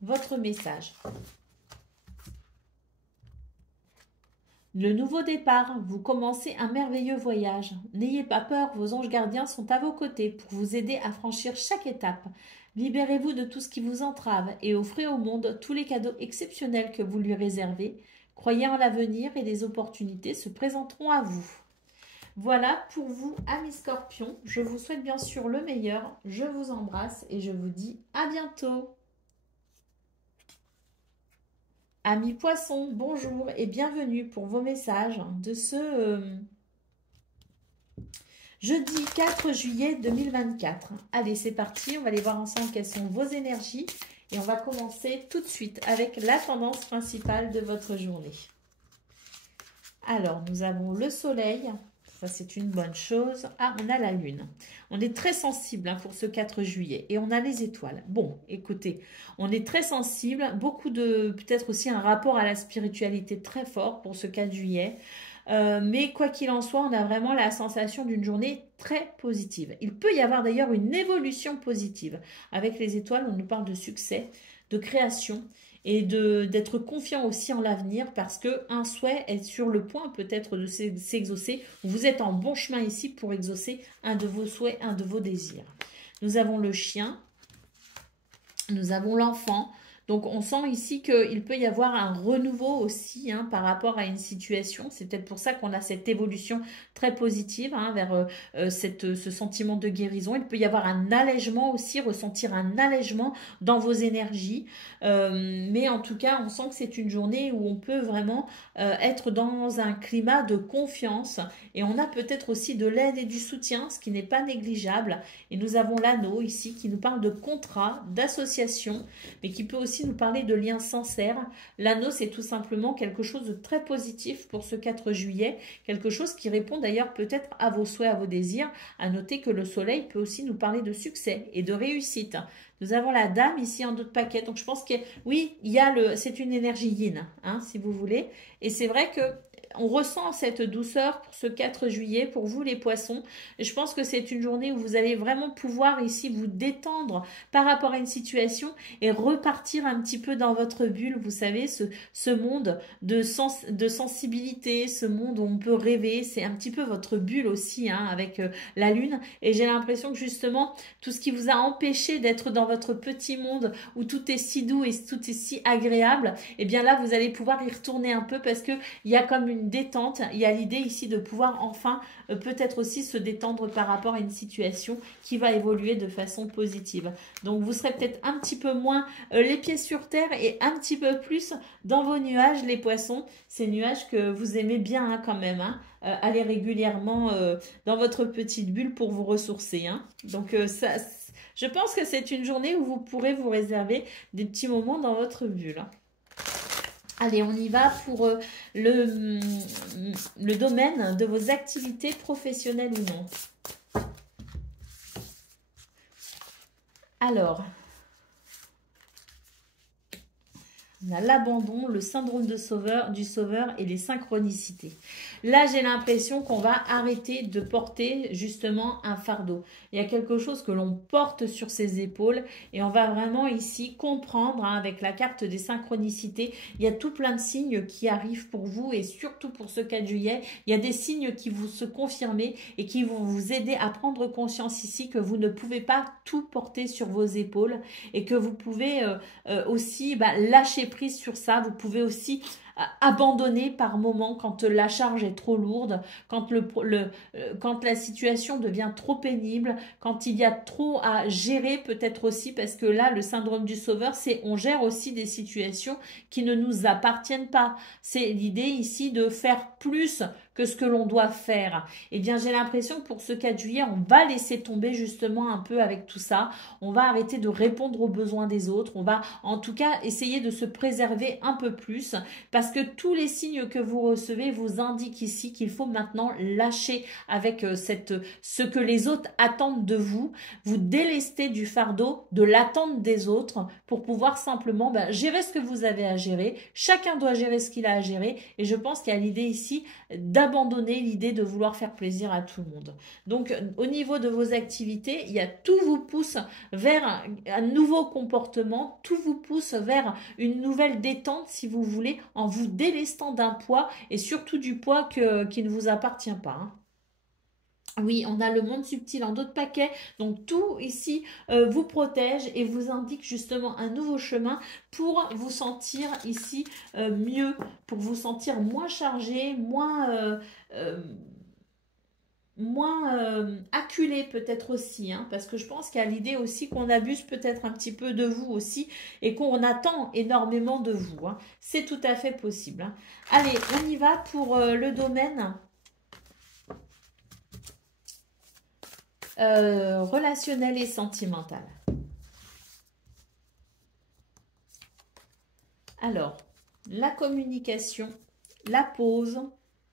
votre message. Le nouveau départ, vous commencez un merveilleux voyage. N'ayez pas peur, vos anges gardiens sont à vos côtés pour vous aider à franchir chaque étape. Libérez-vous de tout ce qui vous entrave et offrez au monde tous les cadeaux exceptionnels que vous lui réservez. Croyez en l'avenir et des opportunités se présenteront à vous. Voilà pour vous, amis Scorpions. Je vous souhaite bien sûr le meilleur. Je vous embrasse et je vous dis à bientôt. Amis Poissons, bonjour et bienvenue pour vos messages de ce jeudi 4 juillet 2024. Allez, c'est parti, on va aller voir ensemble quelles sont vos énergies et on va commencer tout de suite avec la tendance principale de votre journée. Alors, nous avons le soleil. Ça, c'est une bonne chose. Ah, on a la lune. On est très sensible pour ce 4 juillet. Et on a les étoiles. Bon, écoutez, on est très sensible. Beaucoup de, peut-être aussi un rapport à la spiritualité très fort pour ce 4 juillet. Mais quoi qu'il en soit, on a vraiment la sensation d'une journée très positive. Il peut y avoir d'ailleurs une évolution positive. Avec les étoiles, on nous parle de succès, de création et d'être confiant aussi en l'avenir parce qu'un souhait est sur le point peut-être de s'exaucer. Vous êtes en bon chemin ici pour exaucer un de vos souhaits, un de vos désirs. Nous avons le chien, nous avons l'enfant. Donc, on sent ici qu'il peut y avoir un renouveau aussi par rapport à une situation. C'est peut-être pour ça qu'on a cette évolution très positive vers ce sentiment de guérison. Il peut y avoir un allègement aussi, ressentir un allègement dans vos énergies. Mais en tout cas, on sent que c'est une journée où on peut vraiment être dans un climat de confiance. Et on a peut-être aussi de l'aide et du soutien, ce qui n'est pas négligeable. Et nous avons l'anneau ici qui nous parle de contrat, d'association, mais qui peut aussi nous parler de liens sincères. L'anneau, c'est tout simplement quelque chose de très positif pour ce 4 juillet, quelque chose qui répond d'ailleurs peut-être à vos souhaits, à vos désirs. À noter que le soleil peut aussi nous parler de succès et de réussite. Nous avons la dame ici en d'autres paquets, donc je pense que oui, c'est une énergie yin, si vous voulez. Et c'est vrai que on ressent cette douceur pour ce 4 juillet, pour vous les poissons. Et je pense que c'est une journée où vous allez vraiment pouvoir ici vous détendre par rapport à une situation et repartir un petit peu dans votre bulle. Vous savez, ce monde de sensibilité, ce monde où on peut rêver, c'est un petit peu votre bulle aussi avec la lune. Et j'ai l'impression que justement, tout ce qui vous a empêché d'être dans votre petit monde où tout est si doux et tout est si agréable, et bien là, vous allez pouvoir y retourner un peu parce qu'il y a comme une une détente. Il y a l'idée ici de pouvoir enfin peut-être aussi se détendre par rapport à une situation qui va évoluer de façon positive. Donc vous serez peut-être un petit peu moins les pieds sur terre et un petit peu plus dans vos nuages, les poissons. Ces nuages que vous aimez bien hein, quand même. Hein. Allez régulièrement dans votre petite bulle pour vous ressourcer. Hein. Donc ça, je pense que c'est une journée où vous pourrez vous réserver des petits moments dans votre bulle. Hein. Allez, on y va pour le domaine de vos activités professionnelles ou non. Alors, on a l'abandon, le syndrome du sauveur et les synchronicités. Là, j'ai l'impression qu'on va arrêter de porter justement un fardeau. Il y a quelque chose que l'on porte sur ses épaules et on va vraiment ici comprendre hein, avec la carte des synchronicités. Il y a tout plein de signes qui arrivent pour vous et surtout pour ce 4 juillet. Il y a des signes qui vont se confirmer et qui vont vous aider à prendre conscience ici que vous ne pouvez pas tout porter sur vos épaules et que vous pouvez aussi lâcher prise sur ça. Vous pouvez aussi abandonner par moment quand la charge est trop lourde, quand, quand la situation devient trop pénible, quand il y a trop à gérer peut-être aussi, parce que là, le syndrome du sauveur, c'est on gère aussi des situations qui ne nous appartiennent pas. C'est l'idée ici de faire plus que ce que l'on doit faire. Eh bien, j'ai l'impression que pour ce 4 juillet, on va laisser tomber justement un peu avec tout ça. On va arrêter de répondre aux besoins des autres. On va en tout cas essayer de se préserver un peu plus parce que tous les signes que vous recevez vous indiquent ici qu'il faut maintenant lâcher avec ce que les autres attendent de vous. Vous délester du fardeau de l'attente des autres pour pouvoir simplement gérer ce que vous avez à gérer. Chacun doit gérer ce qu'il a à gérer et je pense qu'il y a l'idée ici d'abandonner l'idée de vouloir faire plaisir à tout le monde. Donc, au niveau de vos activités, il y a tout vous pousse vers un nouveau comportement, tout vous pousse vers une nouvelle détente, si vous voulez, en vous délestant d'un poids et surtout du poids qui ne vous appartient pas. Hein. Oui, on a le monde subtil en d'autres paquets. Donc, tout ici vous protège et vous indique justement un nouveau chemin pour vous sentir ici mieux, pour vous sentir moins chargé, moins acculé peut-être aussi. Hein, parce que je pense qu'il y a l'idée aussi qu'on abuse peut-être un petit peu de vous aussi et qu'on attend énormément de vous. Hein. C'est tout à fait possible. Hein. Allez, on y va pour le domaine relationnel et sentimental. Alors, la communication, la pause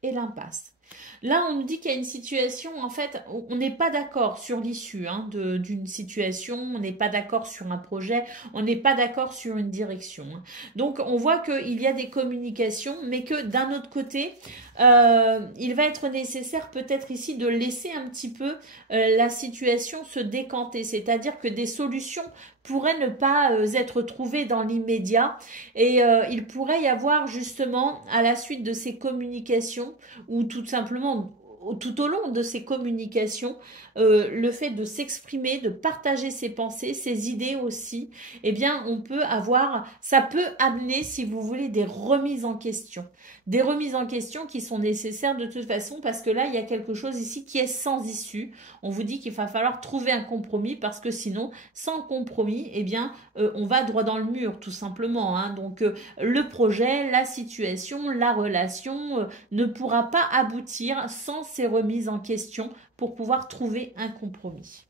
et l'impasse. Là, on nous dit qu'il y a une situation, en fait, on n'est pas d'accord sur l'issue hein, d'une situation, on n'est pas d'accord sur un projet, on n'est pas d'accord sur une direction. Hein. Donc, on voit qu'il y a des communications, mais que d'un autre côté, il va être nécessaire peut-être ici de laisser un petit peu la situation se décanter, c'est-à-dire que des solutions pourraient ne pas être trouvées dans l'immédiat et il pourrait y avoir justement à la suite de ces communications ou tout simplement tout au long de ces communications, le fait de s'exprimer, de partager ses pensées, ses idées aussi, eh bien, on peut avoir, ça peut amener, si vous voulez, des remises en question. Des remises en question qui sont nécessaires de toute façon parce que là, il y a quelque chose ici qui est sans issue. On vous dit qu'il va falloir trouver un compromis parce que sinon, sans compromis, eh bien, on va droit dans le mur, tout simplement. Hein. Donc, le projet, la situation, la relation ne pourra pas aboutir sans ces remises en question pour pouvoir trouver un compromis.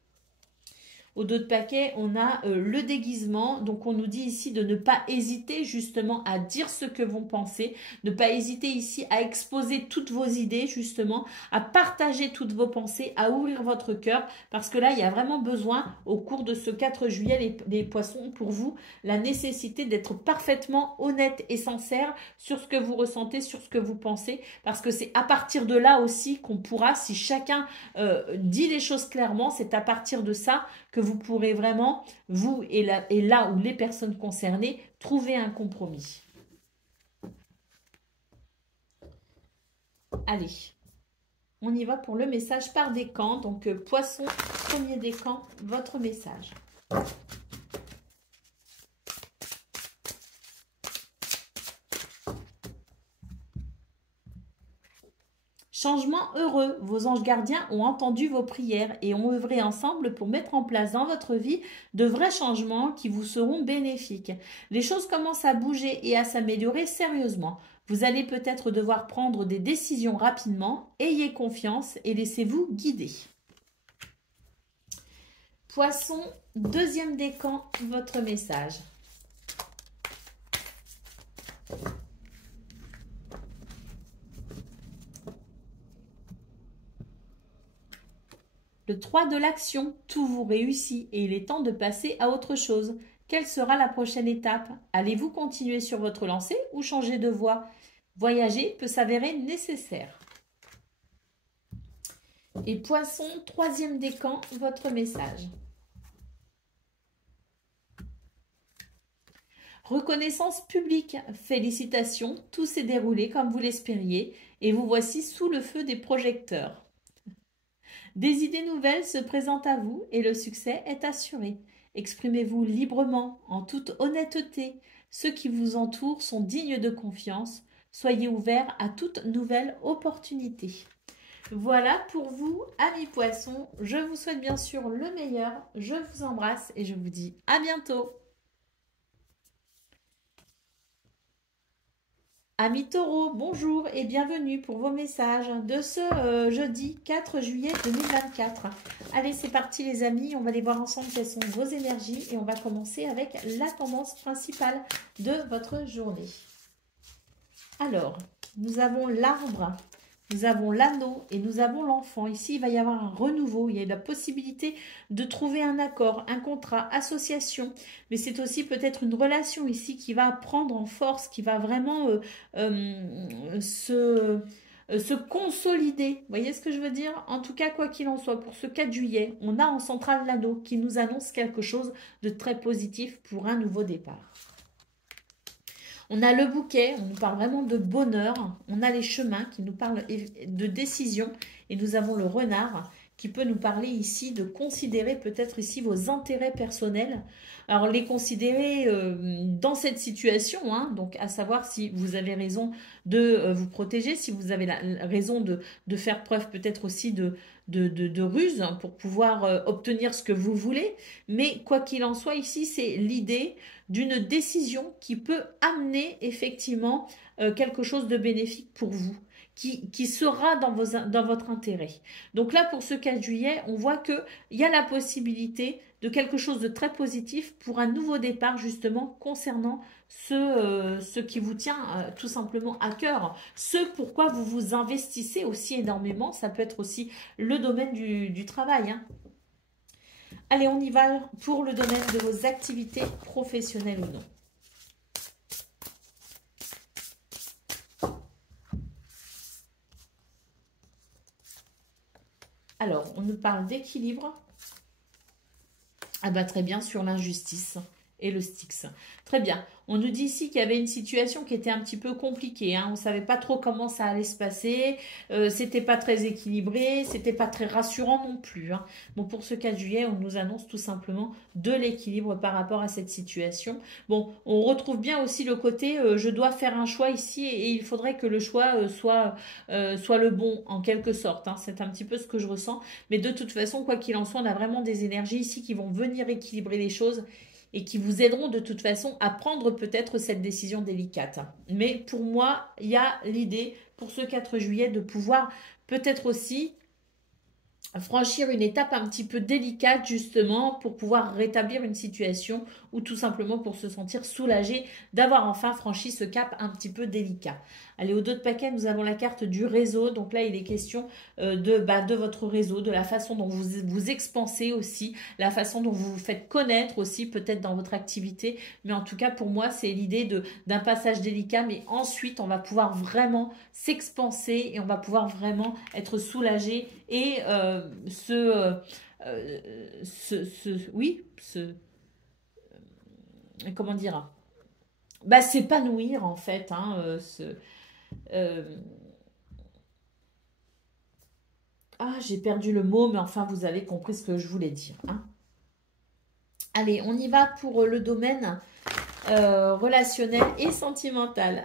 Au dos de paquet, on a le déguisement. Donc, on nous dit ici de ne pas hésiter justement à dire ce que vous pensez. Ne pas hésiter ici à exposer toutes vos idées justement, à partager toutes vos pensées, à ouvrir votre cœur. Parce que là, il y a vraiment besoin au cours de ce 4 juillet, les poissons, pour vous, la nécessité d'être parfaitement honnête et sincère sur ce que vous ressentez, sur ce que vous pensez. Parce que c'est à partir de là aussi qu'on pourra, si chacun dit les choses clairement, c'est à partir de ça que vous pourrez vraiment, vous et là où les personnes concernées, trouver un compromis. Allez, on y va pour le message par décan. Donc, poisson, premier décan, votre message. Changement heureux, vos anges gardiens ont entendu vos prières et ont œuvré ensemble pour mettre en place dans votre vie de vrais changements qui vous seront bénéfiques. Les choses commencent à bouger et à s'améliorer sérieusement. Vous allez peut-être devoir prendre des décisions rapidement. Ayez confiance et laissez-vous guider. Poisson, deuxième décan, votre message. Le 3 de l'action, tout vous réussit et il est temps de passer à autre chose. Quelle sera la prochaine étape? Allez-vous continuer sur votre lancée ou changer de voie? Voyager peut s'avérer nécessaire. Et Poisson, troisième décan, votre message. Reconnaissance publique, félicitations, tout s'est déroulé comme vous l'espériez et vous voici sous le feu des projecteurs. Des idées nouvelles se présentent à vous et le succès est assuré. Exprimez-vous librement, en toute honnêteté. Ceux qui vous entourent sont dignes de confiance. Soyez ouverts à toute nouvelle opportunité. Voilà pour vous, amis poissons. Je vous souhaite bien sûr le meilleur. Je vous embrasse et je vous dis à bientôt. Amis taureaux, bonjour et bienvenue pour vos messages de ce jeudi 4 juillet 2024. Allez, c'est parti les amis, on va aller voir ensemble quelles sont vos énergies et on va commencer avec la tendance principale de votre journée. Alors, nous avons l'arbre, nous avons l'anneau et nous avons l'enfant. Ici, il va y avoir un renouveau. Il y a la possibilité de trouver un accord, un contrat, association. Mais c'est aussi peut-être une relation ici qui va prendre en force, qui va vraiment se consolider. Vous voyez ce que je veux dire? En tout cas, quoi qu'il en soit, pour ce 4 juillet, on a en centrale l'anneau qui nous annonce quelque chose de très positif pour un nouveau départ. On a le bouquet, on nous parle vraiment de bonheur. On a les chemins qui nous parlent de décision. Et nous avons le renard qui peut nous parler ici de considérer peut-être ici vos intérêts personnels. Alors les considérer dans cette situation, hein, donc à savoir si vous avez raison de vous protéger, si vous avez raison de faire preuve peut-être aussi de ruse pour pouvoir obtenir ce que vous voulez. Mais quoi qu'il en soit ici, c'est l'idée d'une décision qui peut amener effectivement quelque chose de bénéfique pour vous, qui sera dans votre intérêt. Donc là, pour ce 4 juillet, on voit qu'il y a la possibilité de quelque chose de très positif pour un nouveau départ justement concernant ce qui vous tient tout simplement à cœur, ce pourquoi vous vous investissez aussi énormément. Ça peut être aussi le domaine du travail, hein. Allez, on y va pour le domaine de vos activités professionnelles ou non. Alors, on nous parle d'équilibre. Ah bah très bien, sur l'injustice et le Styx. Très bien. On nous dit ici qu'il y avait une situation qui était un petit peu compliquée, hein. On ne savait pas trop comment ça allait se passer. C'était pas très équilibré. C'était pas très rassurant non plus, hein. Bon, pour ce 4 juillet, on nous annonce tout simplement de l'équilibre par rapport à cette situation. Bon, on retrouve bien aussi le côté je dois faire un choix ici et il faudrait que le choix soit le bon en quelque sorte, hein. C'est un petit peu ce que je ressens. Mais de toute façon, quoi qu'il en soit, on a vraiment des énergies ici qui vont venir équilibrer les choses et qui vous aideront de toute façon à prendre peut-être cette décision délicate. Mais pour moi, il y a l'idée pour ce 4 juillet de pouvoir peut-être aussi franchir une étape un petit peu délicate justement pour pouvoir rétablir une situation ou tout simplement pour se sentir soulagé d'avoir enfin franchi ce cap un petit peu délicat. Allez, au dos de paquet, nous avons la carte du réseau. Donc là, il est question de votre réseau, de la façon dont vous expansez aussi, la façon dont vous vous faites connaître aussi, peut-être dans votre activité. Mais en tout cas, pour moi, c'est l'idée d'un passage délicat. Mais ensuite, on va pouvoir vraiment s'expanser et on va pouvoir vraiment être soulagé et comment dire, bah, s'épanouir en fait, hein, j'ai perdu le mot, mais enfin, vous avez compris ce que je voulais dire, hein. Allez, on y va pour le domaine relationnel et sentimental.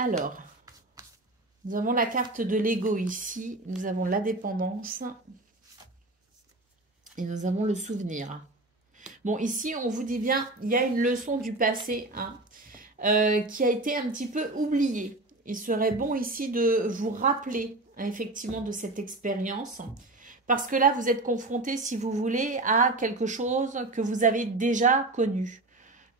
Alors, nous avons la carte de l'ego ici. Nous avons la dépendance. Et nous avons le souvenir. Bon, ici, on vous dit bien, il y a une leçon du passé hein, qui a été un petit peu oubliée. Il serait bon ici de vous rappeler hein, effectivement de cette expérience. Parce que là, vous êtes confronté, si vous voulez, à quelque chose que vous avez déjà connu.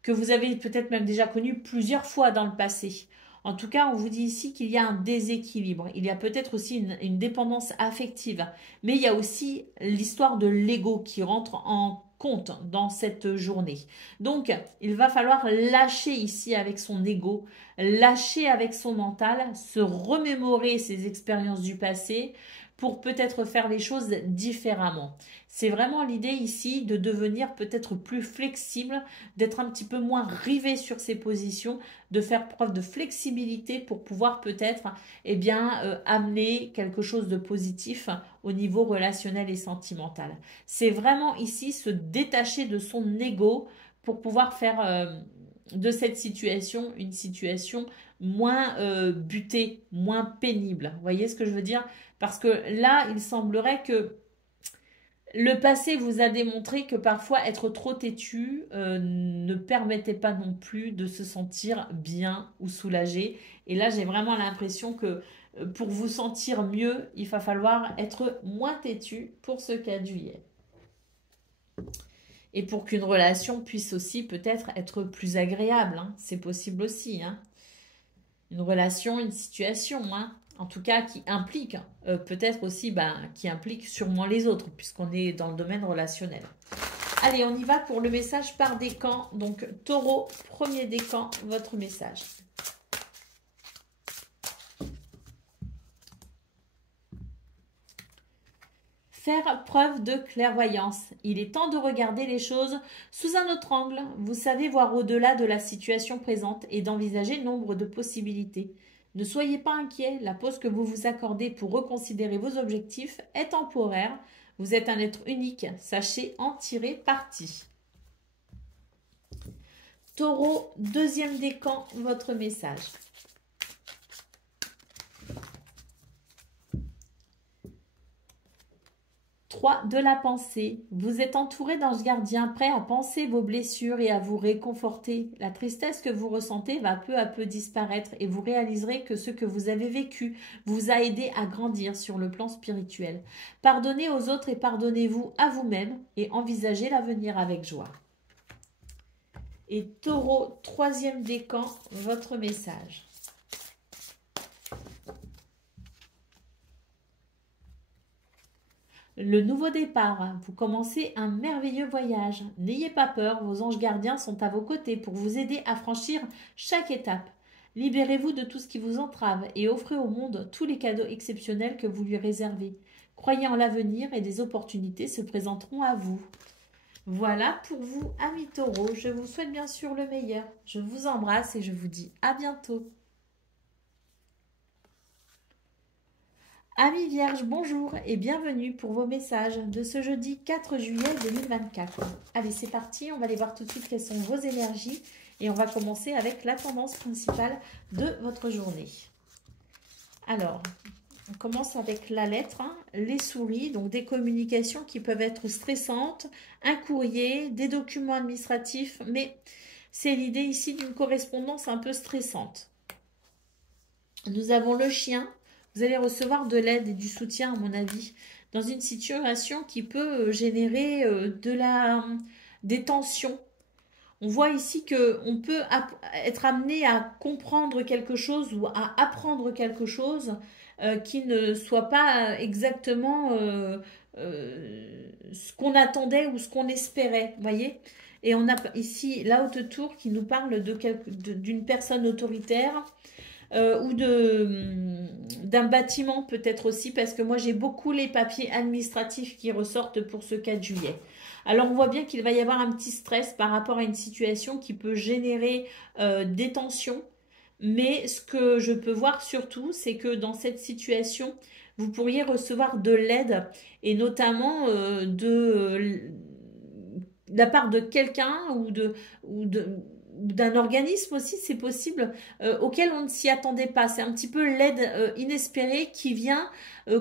Que vous avez peut-être même déjà connu plusieurs fois dans le passé. En tout cas, on vous dit ici qu'il y a un déséquilibre. Il y a peut-être aussi une dépendance affective. Mais il y a aussi l'histoire de l'ego qui rentre en compte dans cette journée. Donc, il va falloir lâcher ici avec son ego, lâcher avec son mental, se remémorer ses expériences du passé pour peut-être faire les choses différemment. C'est vraiment l'idée ici de devenir peut-être plus flexible, d'être un petit peu moins rivé sur ses positions, de faire preuve de flexibilité pour pouvoir peut-être eh bien, amener quelque chose de positif au niveau relationnel et sentimental. C'est vraiment ici se détacher de son ego pour pouvoir faire de cette situation une situation moins butée, moins pénible. Vous voyez ce que je veux dire? Parce que là, il semblerait que le passé vous a démontré que parfois être trop têtu ne permettait pas non plus de se sentir bien ou soulagé. Et là, j'ai vraiment l'impression que pour vous sentir mieux, il va falloir être moins têtu pour ce 4 juillet. Et pour qu'une relation puisse aussi peut-être être plus agréable. Hein. C'est possible aussi. Hein. Une relation, une situation. Hein. En tout cas, qui implique, peut-être aussi, qui implique sûrement les autres, puisqu'on est dans le domaine relationnel. Allez, on y va pour le message par décan. Donc, Taureau, premier décan, votre message. Faire preuve de clairvoyance. Il est temps de regarder les choses sous un autre angle. Vous savez voir au-delà de la situation présente et d'envisager nombre de possibilités. Ne soyez pas inquiets, la pause que vous vous accordez pour reconsidérer vos objectifs est temporaire. Vous êtes un être unique, sachez en tirer parti. Taureau, deuxième décan, votre message. 3 de la pensée. Vous êtes entouré d'anges gardiens prêts à penser vos blessures et à vous réconforter. La tristesse que vous ressentez va peu à peu disparaître et vous réaliserez que ce que vous avez vécu vous a aidé à grandir sur le plan spirituel. Pardonnez aux autres et pardonnez-vous à vous-même et envisagez l'avenir avec joie. Et Taureau, troisième décan, votre message. Le nouveau départ, vous commencez un merveilleux voyage. N'ayez pas peur, vos anges gardiens sont à vos côtés pour vous aider à franchir chaque étape. Libérez-vous de tout ce qui vous entrave et offrez au monde tous les cadeaux exceptionnels que vous lui réservez. Croyez en l'avenir et des opportunités se présenteront à vous. Voilà pour vous, amis taureaux. Je vous souhaite bien sûr le meilleur. Je vous embrasse et je vous dis à bientôt. Amis Vierges, bonjour et bienvenue pour vos messages de ce jeudi 4 juillet 2024. Allez, c'est parti, on va aller voir tout de suite quelles sont vos énergies et on va commencer avec la tendance principale de votre journée. Alors, on commence avec la lettre, hein, les souris, donc des communications qui peuvent être stressantes, un courrier, des documents administratifs, mais c'est l'idée ici d'une correspondance un peu stressante. Nous avons le chien. Vous allez recevoir de l'aide et du soutien, à mon avis, dans une situation qui peut générer des tensions. On voit ici qu'on peut être amené à comprendre quelque chose ou à apprendre quelque chose qui ne soit pas exactement ce qu'on attendait ou ce qu'on espérait, voyez. Et on a ici la haute tour qui nous parle d'une personne autoritaire, ou d'un bâtiment peut-être aussi, parce que moi j'ai beaucoup les papiers administratifs qui ressortent pour ce 4 juillet. Alors on voit bien qu'il va y avoir un petit stress par rapport à une situation qui peut générer des tensions, mais ce que je peux voir surtout, c'est que dans cette situation, vous pourriez recevoir de l'aide, et notamment de la part de quelqu'un ou d'un organisme aussi, c'est possible, auquel on ne s'y attendait pas. C'est un petit peu l'aide inespérée qui vient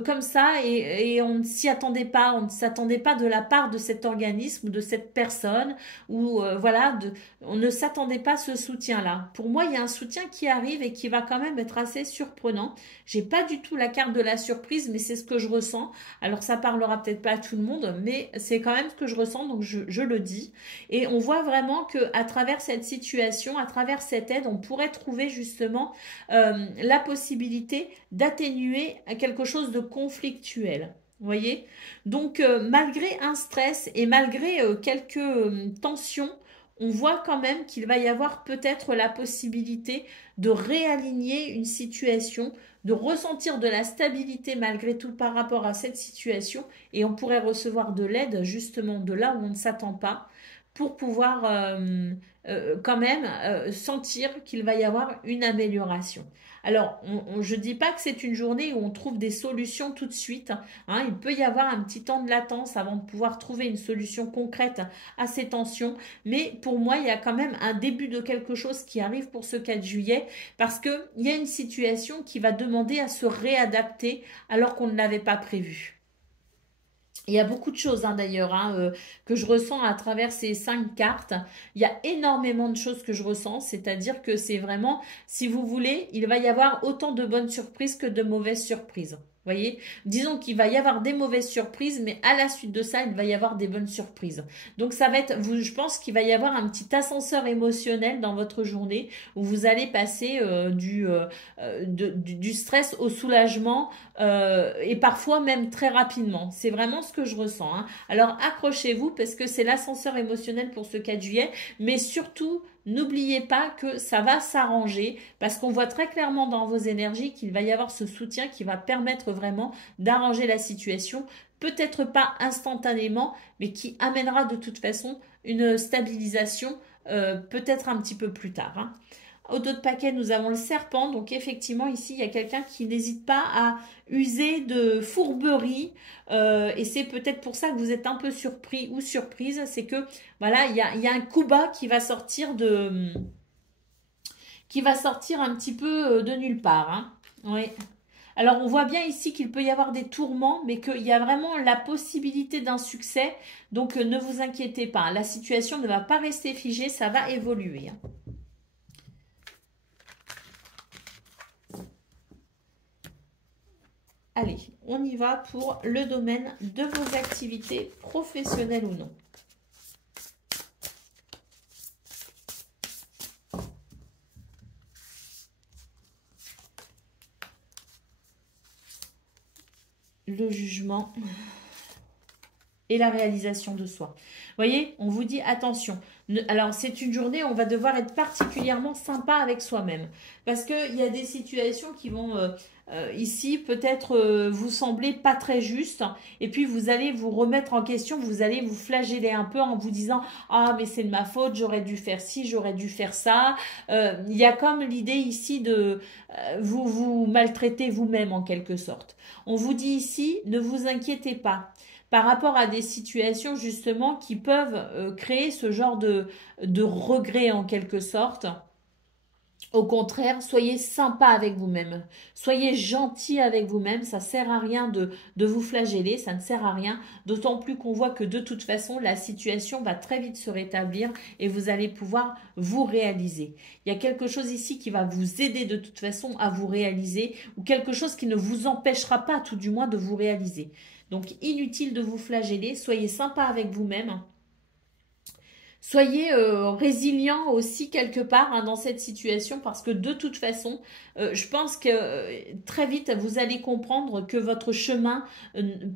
comme ça et on ne s'y attendait pas. On ne s'attendait pas de la part de cet organisme, de cette personne, ou voilà, on ne s'attendait pas à ce soutien-là. Pour moi, il y a un soutien qui arrive et qui va quand même être assez surprenant. J'ai pas du tout la carte de la surprise, mais c'est ce que je ressens. Alors ça parlera peut-être pas à tout le monde, mais c'est quand même ce que je ressens, donc je le dis. Et on voit vraiment que à travers cette situation, à travers cette aide, on pourrait trouver justement la possibilité d'atténuer quelque chose de conflictuel. Vous voyez? Donc, malgré un stress et malgré quelques tensions, on voit quand même qu'il va y avoir peut-être la possibilité de réaligner une situation, de ressentir de la stabilité malgré tout par rapport à cette situation et on pourrait recevoir de l'aide justement de là où on ne s'attend pas pour pouvoir quand même sentir qu'il va y avoir une amélioration. Alors, je ne dis pas que c'est une journée où on trouve des solutions tout de suite. Hein. Il peut y avoir un petit temps de latence avant de pouvoir trouver une solution concrète à ces tensions. Mais pour moi, il y a quand même un début de quelque chose qui arrive pour ce 4 juillet parce qu'il y a une situation qui va demander à se réadapter alors qu'on ne l'avait pas prévu. Il y a beaucoup de choses d'ailleurs que je ressens à travers ces 5 cartes. Il y a énormément de choses que je ressens, c'est-à-dire que c'est vraiment, si vous voulez, il va y avoir autant de bonnes surprises que de mauvaises surprises. Vous voyez, disons qu'il va y avoir des mauvaises surprises, mais à la suite de ça, il va y avoir des bonnes surprises. Donc ça va être, je pense qu'il va y avoir un petit ascenseur émotionnel dans votre journée où vous allez passer du stress au soulagement et parfois même très rapidement. C'est vraiment ce que je ressens. Hein. Alors accrochez-vous parce que c'est l'ascenseur émotionnel pour ce 4 juillet, mais surtout n'oubliez pas que ça va s'arranger parce qu'on voit très clairement dans vos énergies qu'il va y avoir ce soutien qui va permettre vraiment d'arranger la situation, peut-être pas instantanément, mais qui amènera de toute façon une stabilisation peut-être un petit peu plus tard. Hein. Au dos de paquet, nous avons le serpent. Donc effectivement, ici, il y a quelqu'un qui n'hésite pas à user de fourberie. Et c'est peut-être pour ça que vous êtes un peu surpris ou surprise. C'est que, voilà, il y a un coup bas qui va sortir un petit peu de nulle part. Hein. Oui. Alors, on voit bien ici qu'il peut y avoir des tourments, mais qu'il y a vraiment la possibilité d'un succès. Donc, ne vous inquiétez pas. La situation ne va pas rester figée, ça va évoluer. Hein. Allez, on y va pour le domaine de vos activités professionnelles ou non. Le jugement et la réalisation de soi. Vous voyez, on vous dit attention. Alors, c'est une journée où on va devoir être particulièrement sympa avec soi-même. Parce qu'il y a des situations qui vont, ici, peut-être vous sembler pas très justes. Et puis, vous allez vous remettre en question, vous allez vous flageller un peu en vous disant « Ah, mais c'est de ma faute, j'aurais dû faire ci, j'aurais dû faire ça. » Il y a comme l'idée ici de vous maltraiter vous-même en quelque sorte. On vous dit ici « Ne vous inquiétez pas » par rapport à des situations justement qui peuvent créer ce genre de regret en quelque sorte. Au contraire, soyez sympa avec vous-même, soyez gentil avec vous-même, ça sert à rien de vous flageller, ça ne sert à rien, d'autant plus qu'on voit que de toute façon, la situation va très vite se rétablir et vous allez pouvoir vous réaliser. Il y a quelque chose ici qui va vous aider de toute façon à vous réaliser ou quelque chose qui ne vous empêchera pas tout du moins de vous réaliser. Donc, inutile de vous flageller, soyez sympa avec vous-même. Soyez résilient aussi quelque part dans cette situation parce que de toute façon, je pense que très vite, vous allez comprendre que votre chemin,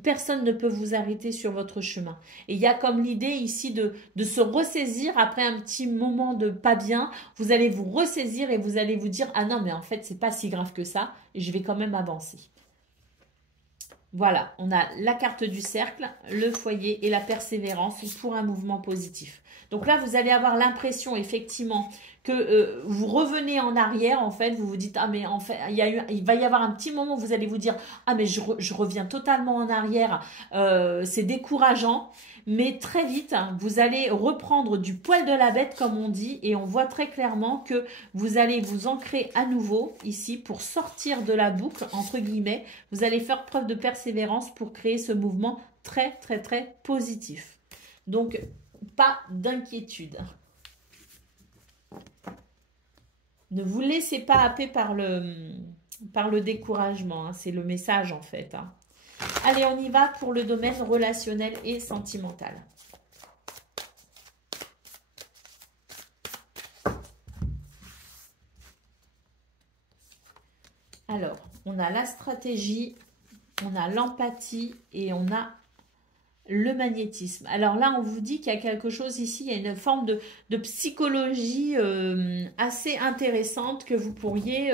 personne ne peut vous arrêter sur votre chemin. Et il y a comme l'idée ici de se ressaisir après un petit moment de pas bien. Vous allez vous ressaisir et vous allez vous dire « Ah non, mais en fait, c'est pas si grave que ça et je vais quand même avancer. » Voilà, on a la carte du cercle, le foyer et la persévérance pour un mouvement positif. Donc là, vous allez avoir l'impression effectivement que vous revenez en arrière, en fait, vous vous dites, ah mais en fait, il va y avoir un petit moment où vous allez vous dire, ah mais je reviens totalement en arrière, c'est décourageant. Mais très vite, hein, vous allez reprendre du poil de la bête, comme on dit, et on voit très clairement que vous allez vous ancrer à nouveau ici pour sortir de la boucle, entre guillemets. Vous allez faire preuve de persévérance pour créer ce mouvement très, très, très positif. Donc, pas d'inquiétude. Ne vous laissez pas happer par le découragement. Hein, c'est le message, en fait. Hein. Allez, on y va pour le domaine relationnel et sentimental. Alors, on a la stratégie, on a l'empathie et on a le magnétisme. Alors là, on vous dit qu'il y a quelque chose ici, il y a une forme de psychologie assez intéressante que vous pourriez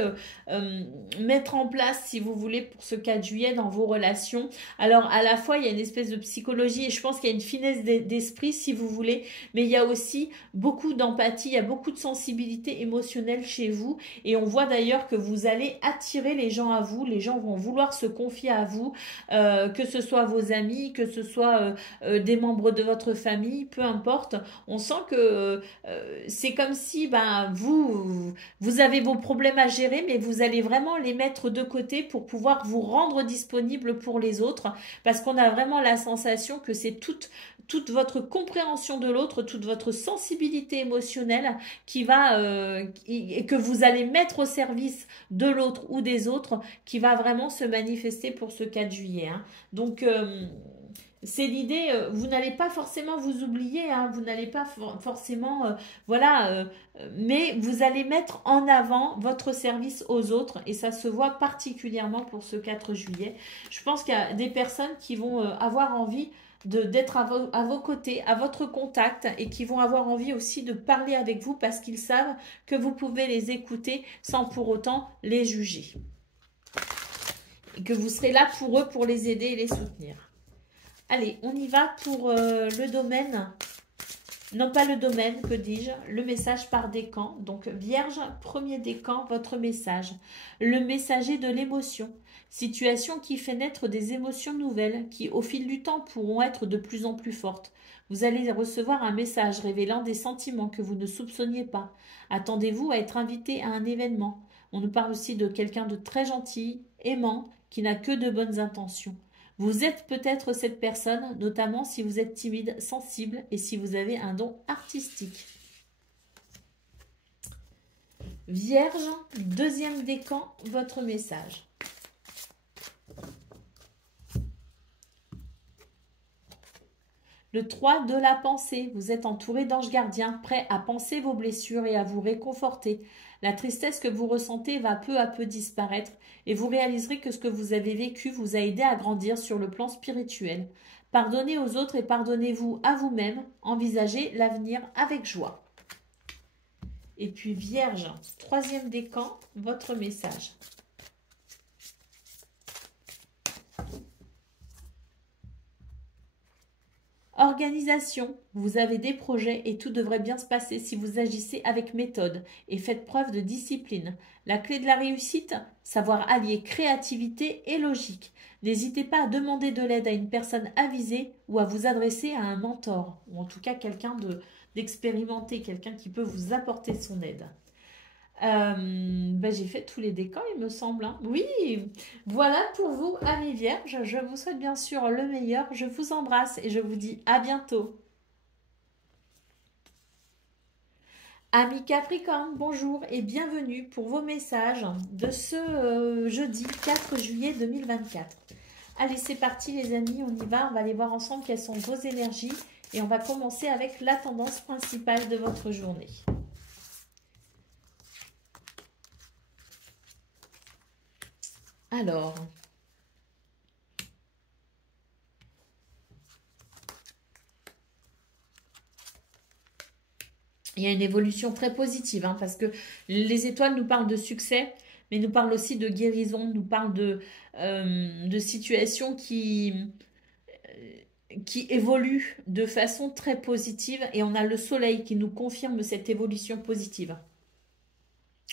mettre en place, si vous voulez, pour ce 4 juillet dans vos relations. Alors, à la fois, il y a une espèce de psychologie et je pense qu'il y a une finesse d'esprit, si vous voulez, mais il y a aussi beaucoup d'empathie, il y a beaucoup de sensibilité émotionnelle chez vous et on voit d'ailleurs que vous allez attirer les gens à vous, les gens vont vouloir se confier à vous, que ce soit vos amis, que ce soit des membres de votre famille, peu importe. On sent que c'est comme si vous avez vos problèmes à gérer, mais vous allez vraiment les mettre de côté pour pouvoir vous rendre disponible pour les autres, parce qu'on a vraiment la sensation que c'est toute votre compréhension de l'autre, toute votre sensibilité émotionnelle qui va et que vous allez mettre au service de l'autre ou des autres, qui va vraiment se manifester pour ce 4 juillet. Hein. Donc c'est l'idée, vous n'allez pas forcément vous oublier, hein, vous n'allez pas forcément, mais vous allez mettre en avant votre service aux autres et ça se voit particulièrement pour ce 4 juillet. Je pense qu'il y a des personnes qui vont avoir envie d'être à vos côtés, à votre contact et qui vont avoir envie aussi de parler avec vous parce qu'ils savent que vous pouvez les écouter sans pour autant les juger. Et que vous serez là pour eux, pour les aider et les soutenir. Allez, on y va pour le domaine, non pas le domaine, que dis-je, le message par décan. Donc, Vierge, premier décan, votre message. Le messager de l'émotion. Situation qui fait naître des émotions nouvelles qui, au fil du temps, pourront être de plus en plus fortes. Vous allez recevoir un message révélant des sentiments que vous ne soupçonniez pas. Attendez-vous à être invité à un événement. On nous parle aussi de quelqu'un de très gentil, aimant, qui n'a que de bonnes intentions. Vous êtes peut-être cette personne, notamment si vous êtes timide, sensible et si vous avez un don artistique. Vierge, deuxième décan, votre message. Le 3 de la pensée, vous êtes entouré d'anges gardiens, prêts à penser vos blessures et à vous réconforter. La tristesse que vous ressentez va peu à peu disparaître et vous réaliserez que ce que vous avez vécu vous a aidé à grandir sur le plan spirituel. Pardonnez aux autres et pardonnez-vous à vous-même. Envisagez l'avenir avec joie. Et puis Vierge, troisième décan, votre message. Organisation, vous avez des projets et tout devrait bien se passer si vous agissez avec méthode et faites preuve de discipline. La clé de la réussite, savoir allier créativité et logique. N'hésitez pas à demander de l'aide à une personne avisée ou à vous adresser à un mentor, ou en tout cas quelqu'un d'expérimenté, quelqu'un qui peut vous apporter son aide. J'ai fait tous les décans, il me semble. Hein. Oui, voilà pour vous, amis vierges. Je vous souhaite bien sûr le meilleur. Je vous embrasse et je vous dis à bientôt. Amis Capricorne, bonjour et bienvenue pour vos messages de ce jeudi 4 juillet 2024. Allez, c'est parti les amis, on y va. On va aller voir ensemble quelles sont vos énergies et on va commencer avec la tendance principale de votre journée. Alors, il y a une évolution très positive, hein, parce que les étoiles nous parlent de succès, mais nous parlent aussi de guérison, nous parlent de situations qui évoluent de façon très positive, et on a le soleil qui nous confirme cette évolution positive.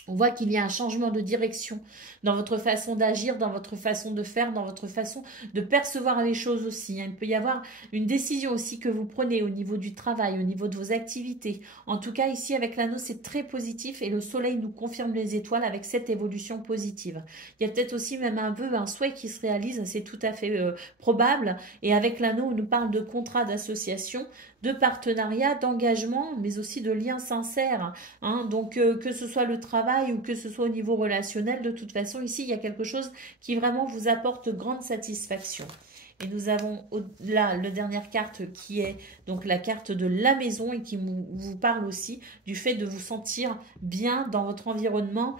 On voit qu'il y a un changement de direction dans votre façon d'agir, dans votre façon de faire, dans votre façon de percevoir les choses aussi. Il peut y avoir une décision aussi que vous prenez au niveau du travail, au niveau de vos activités. En tout cas, ici, avec l'anneau, c'est très positif et le soleil nous confirme les étoiles avec cette évolution positive. Il y a peut-être aussi même un vœu, un souhait qui se réalise, c'est tout à fait probable. Et avec l'anneau, on nous parle de contrat d'association, de partenariat, d'engagement, mais aussi de liens sincères. Hein. Donc, que ce soit le travail ou que ce soit au niveau relationnel, de toute façon, ici, il y a quelque chose qui vraiment vous apporte grande satisfaction. Et nous avons là la dernière carte qui est donc la carte de la maison et qui vous parle aussi du fait de vous sentir bien dans votre environnement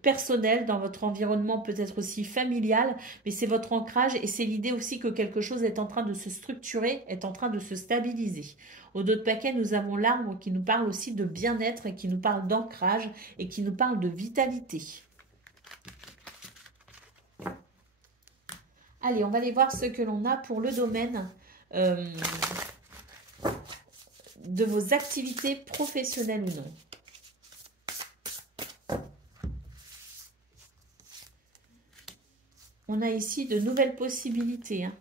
personnel, dans votre environnement peut-être aussi familial, mais c'est votre ancrage et c'est l'idée aussi que quelque chose est en train de se structurer, est en train de se stabiliser. Au dos de paquet, nous avons l'arbre qui nous parle aussi de bien-être et qui nous parle d'ancrage et qui nous parle de vitalité. Allez, on va aller voir ce que l'on a pour le domaine de vos activités professionnelles ou non. On a ici de nouvelles possibilités. Hein.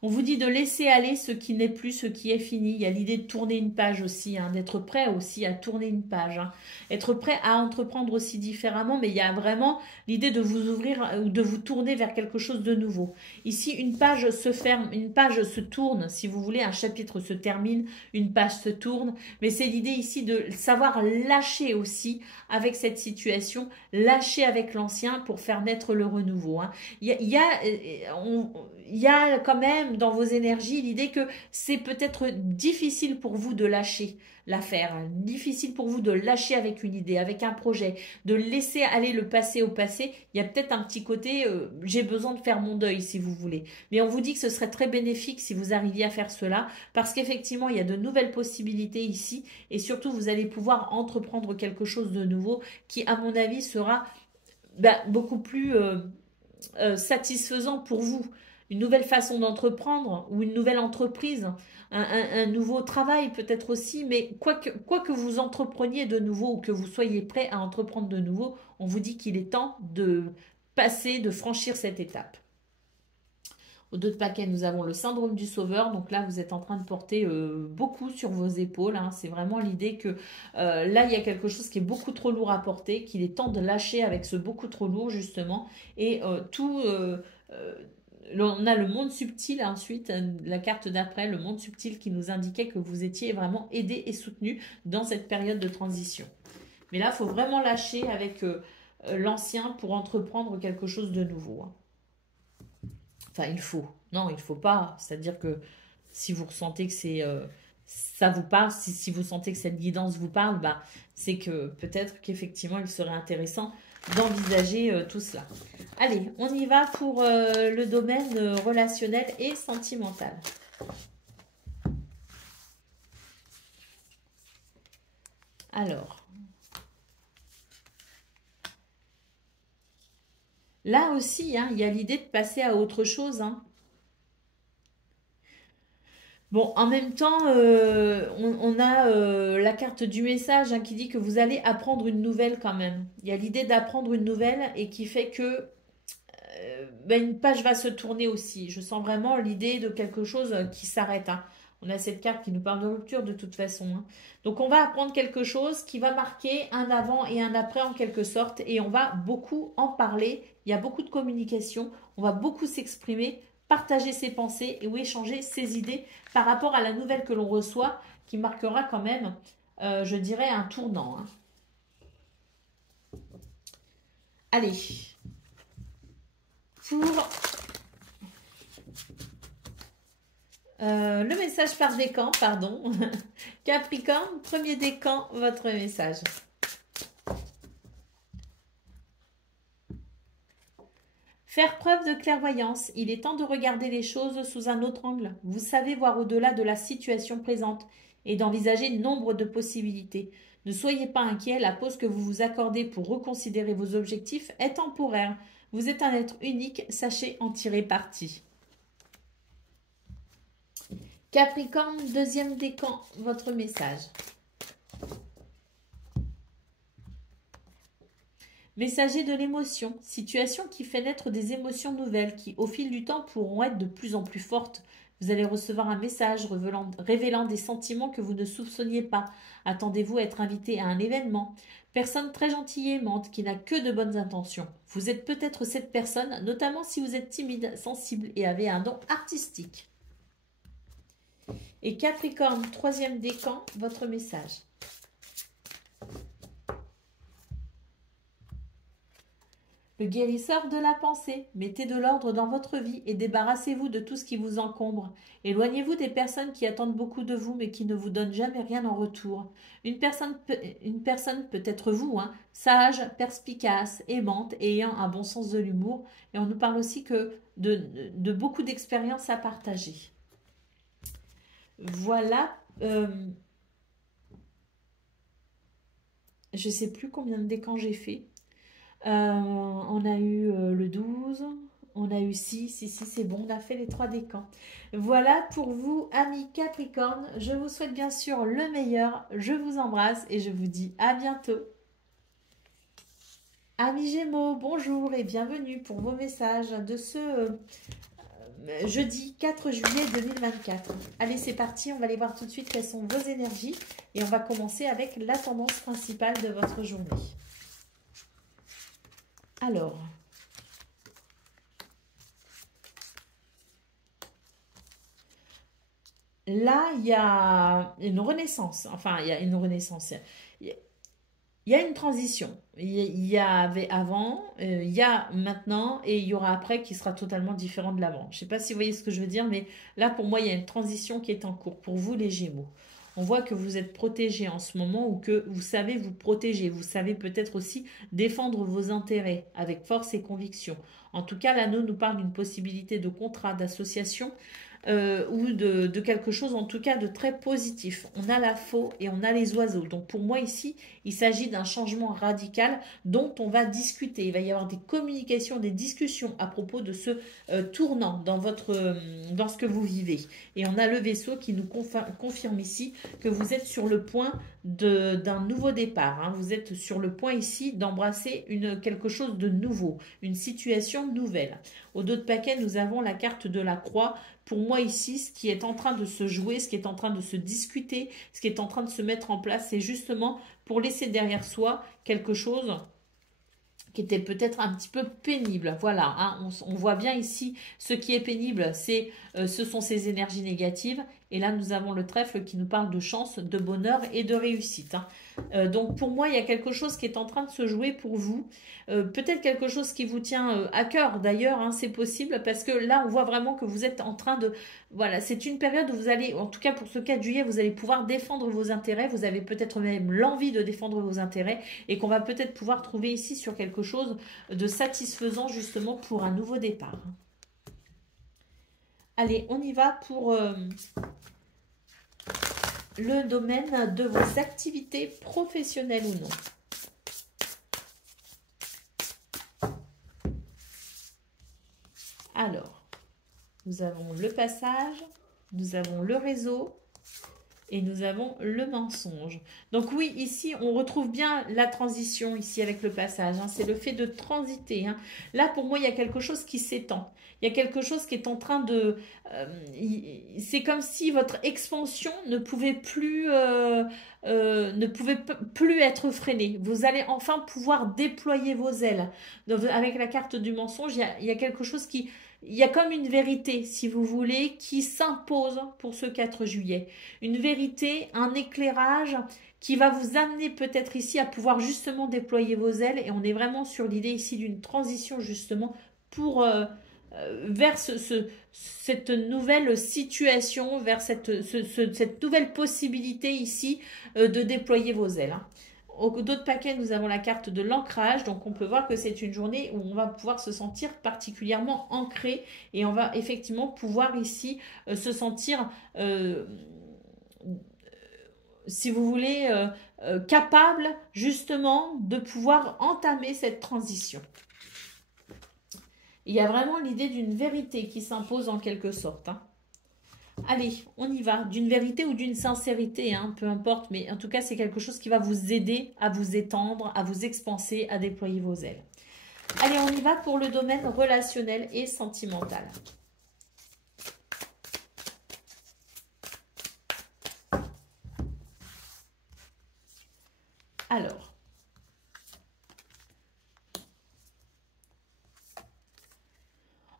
On vous dit de laisser aller ce qui n'est plus, ce qui est fini. Il y a l'idée de tourner une page aussi, hein, d'être prêt aussi à tourner une page. Hein. Être prêt à entreprendre aussi différemment, mais il y a vraiment l'idée de vous ouvrir ou de vous tourner vers quelque chose de nouveau. Ici, une page se ferme, une page se tourne, si vous voulez, un chapitre se termine, une page se tourne. Mais c'est l'idée ici de savoir lâcher aussi avec cette situation, lâcher avec l'ancien pour faire naître le renouveau. Hein. Il y a quand même dans vos énergies l'idée que c'est peut-être difficile pour vous de lâcher l'affaire, difficile pour vous de lâcher avec une idée, avec un projet, de laisser aller le passé au passé. Il y a peut-être un petit côté j'ai besoin de faire mon deuil si vous voulez. Mais on vous dit que ce serait très bénéfique si vous arriviez à faire cela parce qu'effectivement il y a de nouvelles possibilités ici et surtout vous allez pouvoir entreprendre quelque chose de nouveau qui à mon avis sera beaucoup plus satisfaisant pour vous. Une nouvelle façon d'entreprendre ou une nouvelle entreprise, un nouveau travail peut-être aussi, mais quoi que vous entrepreniez de nouveau ou que vous soyez prêt à entreprendre de nouveau, on vous dit qu'il est temps de passer, de franchir cette étape. Au dos de paquet, nous avons le syndrome du sauveur. Donc là, vous êtes en train de porter beaucoup sur vos épaules. Hein. C'est vraiment l'idée que là, il y a quelque chose qui est beaucoup trop lourd à porter, qu'il est temps de lâcher avec ce beaucoup trop lourd, justement. Et on a le monde subtil ensuite, la carte d'après, le monde subtil qui nous indiquait que vous étiez vraiment aidé et soutenu dans cette période de transition. Mais là, il faut vraiment lâcher avec l'ancien pour entreprendre quelque chose de nouveau. Hein. Enfin, il faut. Non, il ne faut pas. C'est-à-dire que si vous ressentez que ça vous parle, si vous sentez que cette guidance vous parle, c'est que peut-être qu'effectivement, il serait intéressant d'envisager tout cela. Allez, on y va pour le domaine relationnel et sentimental. Alors, là aussi, hein, il y a l'idée de passer à autre chose. Hein. Bon, en même temps, on a la carte du message qui dit que vous allez apprendre une nouvelle quand même. Il y a l'idée d'apprendre une nouvelle et qui fait que une page va se tourner aussi. Je sens vraiment l'idée de quelque chose qui s'arrête. Hein. On a cette carte qui nous parle de rupture de toute façon. Hein. Donc on va apprendre quelque chose qui va marquer un avant et un après en quelque sorte. Et on va beaucoup en parler. Il y a beaucoup de communication. On va beaucoup s'exprimer, partager ses pensées ou échanger ses idées par rapport à la nouvelle que l'on reçoit qui marquera quand même, je dirais, un tournant. Hein. Allez. Pour le message par décan, pardon. Capricorne, premier décan, votre message. Faire preuve de clairvoyance, il est temps de regarder les choses sous un autre angle. Vous savez voir au-delà de la situation présente et d'envisager nombre de possibilités. Ne soyez pas inquiet, la pause que vous vous accordez pour reconsidérer vos objectifs est temporaire. Vous êtes un être unique, sachez en tirer parti. Capricorne, deuxième décan, votre message. Messager de l'émotion, situation qui fait naître des émotions nouvelles qui, au fil du temps, pourront être de plus en plus fortes. Vous allez recevoir un message révélant des sentiments que vous ne soupçonniez pas. Attendez-vous à être invité à un événement. Personne très gentille et aimante qui n'a que de bonnes intentions. Vous êtes peut-être cette personne, notamment si vous êtes timide, sensible et avez un don artistique. Et Capricorne, troisième décan, votre message. Le guérisseur de la pensée, mettez de l'ordre dans votre vie et débarrassez-vous de tout ce qui vous encombre. Éloignez-vous des personnes qui attendent beaucoup de vous mais qui ne vous donnent jamais rien en retour. Une personne peut être vous, hein, sage, perspicace, aimante et ayant un bon sens de l'humour. Et on nous parle aussi que de beaucoup d'expériences à partager. Voilà. Je ne sais plus combien de décans j'ai fait. On a eu le 12, on a eu 6, ici c'est bon, on a fait les 3 décans. Voilà pour vous, amis Capricorne. Je vous souhaite bien sûr le meilleur. Je vous embrasse et je vous dis à bientôt. Amis Gémeaux, bonjour et bienvenue pour vos messages de ce jeudi 4 juillet 2024. Allez, c'est parti, on va aller voir tout de suite quelles sont vos énergies et on va commencer avec la tendance principale de votre journée. Alors, là, il y a une renaissance. Enfin, il y a une renaissance. Il y a une transition. Il y avait avant, il y a maintenant et il y aura après qui sera totalement différent de l'avant. Je ne sais pas si vous voyez ce que je veux dire, mais là, pour moi, il y a une transition qui est en cours. Pour vous, les Gémeaux. On voit que vous êtes protégés en ce moment ou que vous savez vous protéger. Vous savez peut-être aussi défendre vos intérêts avec force et conviction. En tout cas, l'anneau nous parle d'une possibilité de contrat, d'association ou de quelque chose en tout cas de très positif. On a la faux et on a les oiseaux. Donc pour moi ici, il s'agit d'un changement radical dont on va discuter. Il va y avoir des communications, des discussions à propos de ce tournant dans ce que vous vivez. Et on a le vaisseau qui nous confirme ici que vous êtes sur le point d'un nouveau départ. Hein. Vous êtes sur le point ici d'embrasser quelque chose de nouveau, une situation nouvelle. Au dos de paquet, nous avons la carte de la croix. Pour moi ici, ce qui est en train de se jouer, ce qui est en train de se discuter, ce qui est en train de se mettre en place, c'est justement pour laisser derrière soi quelque chose qui était peut-être un petit peu pénible. Voilà, hein, on voit bien ici, ce qui est pénible, ce sont ces énergies négatives. Et là, nous avons le trèfle qui nous parle de chance, de bonheur et de réussite. Hein. Donc, pour moi, il y a quelque chose qui est en train de se jouer pour vous. Peut-être quelque chose qui vous tient à cœur, d'ailleurs, hein, c'est possible, parce que là, on voit vraiment que vous êtes en train de... Voilà, c'est une période où vous allez, en tout cas pour ce 4 juillet, vous allez pouvoir défendre vos intérêts. Vous avez peut-être même l'envie de défendre vos intérêts et qu'on va peut-être pouvoir trouver ici sur quelque chose de satisfaisant, justement, pour un nouveau départ. Allez, on y va pour le domaine de vos activités professionnelles ou non. Alors, nous avons le passage, nous avons le réseau et nous avons le mensonge. Donc oui, ici, on retrouve bien la transition ici avec le passage. Hein. C'est le fait de transiter. Hein. Là, pour moi, il y a quelque chose qui s'étend. Il y a quelque chose qui est en train de... c'est comme si votre expansion ne pouvait plus être freinée. Vous allez enfin pouvoir déployer vos ailes. Donc, avec la carte du mensonge, il y a quelque chose qui... Il y a comme une vérité, si vous voulez, qui s'impose pour ce 4 juillet. Une vérité, un éclairage qui va vous amener peut-être ici à pouvoir justement déployer vos ailes. Et on est vraiment sur l'idée ici d'une transition justement pour... vers cette nouvelle situation, vers cette nouvelle possibilité ici de déployer vos ailes. Hein. Au dos de paquet, nous avons la carte de l'ancrage. Donc, on peut voir que c'est une journée où on va pouvoir se sentir particulièrement ancré. Et on va effectivement pouvoir ici se sentir, si vous voulez, capable justement de pouvoir entamer cette transition. Il y a vraiment l'idée d'une vérité qui s'impose en quelque sorte. Hein. Allez, on y va. D'une vérité ou d'une sincérité, hein, peu importe. Mais en tout cas, c'est quelque chose qui va vous aider à vous étendre, à vous expanser, à déployer vos ailes. Allez, on y va pour le domaine relationnel et sentimental. Alors,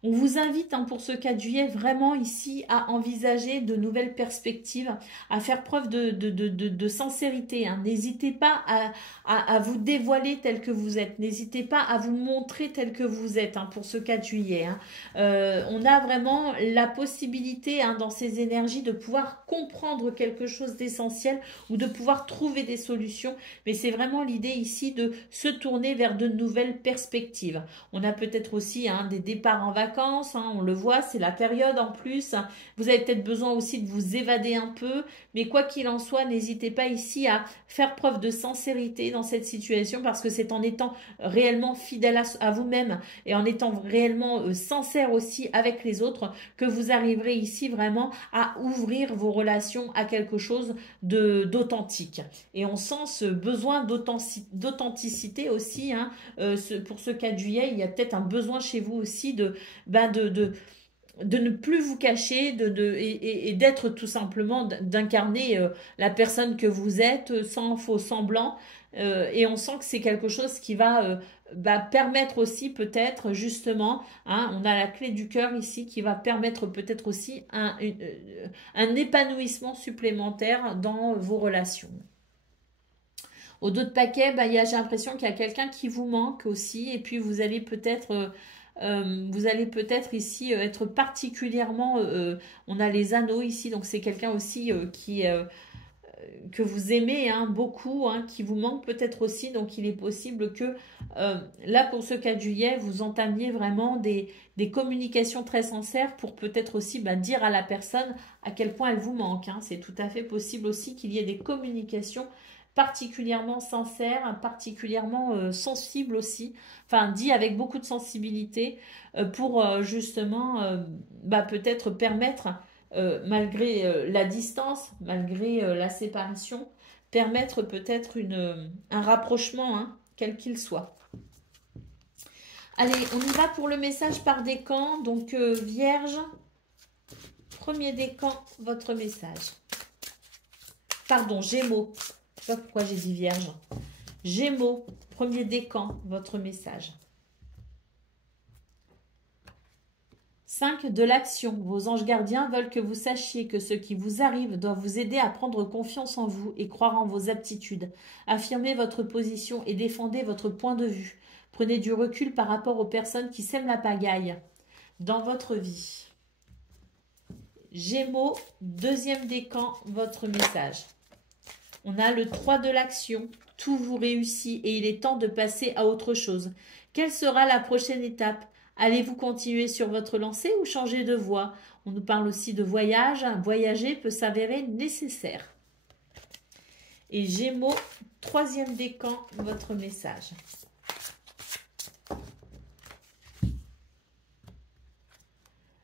on vous invite pour ce 4 juillet vraiment ici à envisager de nouvelles perspectives, à faire preuve de sincérité. Hein. N'hésitez pas à vous dévoiler tel que vous êtes. N'hésitez pas à vous montrer tel que vous êtes pour ce 4 juillet. Hein. On a vraiment la possibilité dans ces énergies de pouvoir comprendre quelque chose d'essentiel ou de pouvoir trouver des solutions. Mais c'est vraiment l'idée ici de se tourner vers de nouvelles perspectives. On a peut-être aussi des départs en vacances. On le voit, c'est la période en plus. Vous avez peut-être besoin aussi de vous évader un peu, mais quoi qu'il en soit, n'hésitez pas ici à faire preuve de sincérité dans cette situation parce que c'est en étant réellement fidèle à vous-même et en étant réellement sincère aussi avec les autres que vous arriverez ici vraiment à ouvrir vos relations à quelque chose d'authentique. Et on sent ce besoin d'authenticité aussi. Pour ce 4 juillet, il y a peut-être un besoin chez vous aussi de ne plus vous cacher et d'être tout simplement, d'incarner la personne que vous êtes sans faux semblant. Et on sent que c'est quelque chose qui va permettre aussi peut-être justement, on a la clé du cœur ici qui va permettre peut-être aussi un épanouissement supplémentaire dans vos relations. Au dos de paquet, j'ai l'impression qu'il y a quelqu'un qui vous manque aussi et puis vous allez peut-être ici être particulièrement, on a les anneaux ici, donc c'est quelqu'un aussi que vous aimez beaucoup, qui vous manque peut-être aussi, donc il est possible que là pour ce 4 juillet, vous entamiez vraiment des communications très sincères pour peut-être aussi dire à la personne à quel point elle vous manque. C'est tout à fait possible aussi qu'il y ait des communications particulièrement sincères, particulièrement sensibles aussi, dit avec beaucoup de sensibilité pour justement peut-être permettre malgré la distance, malgré la séparation, permettre peut-être un rapprochement, quel qu'il soit. Allez, on y va pour le message par décan. Donc, Vierge, premier décan, votre message. Pardon, Gémeaux. Je ne sais pas pourquoi j'ai dit Vierge. Gémeaux, premier décan, votre message. 5 de l'action. Vos anges gardiens veulent que vous sachiez que ce qui vous arrive doit vous aider à prendre confiance en vous et croire en vos aptitudes. Affirmez votre position et défendez votre point de vue. Prenez du recul par rapport aux personnes qui sèment la pagaille dans votre vie. Gémeaux, deuxième décan, votre message. On a le 3 de l'action. Tout vous réussit et il est temps de passer à autre chose. Quelle sera la prochaine étape ? Allez-vous continuer sur votre lancée ou changer de voie? On nous parle aussi de voyage. Voyager peut s'avérer nécessaire. Et Gémeaux, troisième décan, votre message.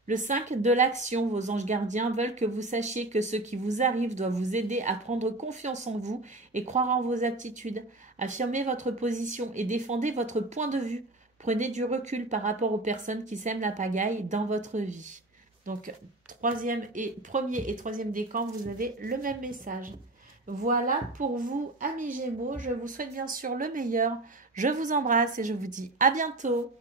Le 5 de l'action, vos anges gardiens veulent que vous sachiez que ce qui vous arrive doit vous aider à prendre confiance en vous et croire en vos aptitudes. Affirmez votre position et défendez votre point de vue. Prenez du recul par rapport aux personnes qui sèment la pagaille dans votre vie. Donc, premier et troisième décan, vous avez le même message. Voilà pour vous, amis Gémeaux. Je vous souhaite bien sûr le meilleur. Je vous embrasse et je vous dis à bientôt.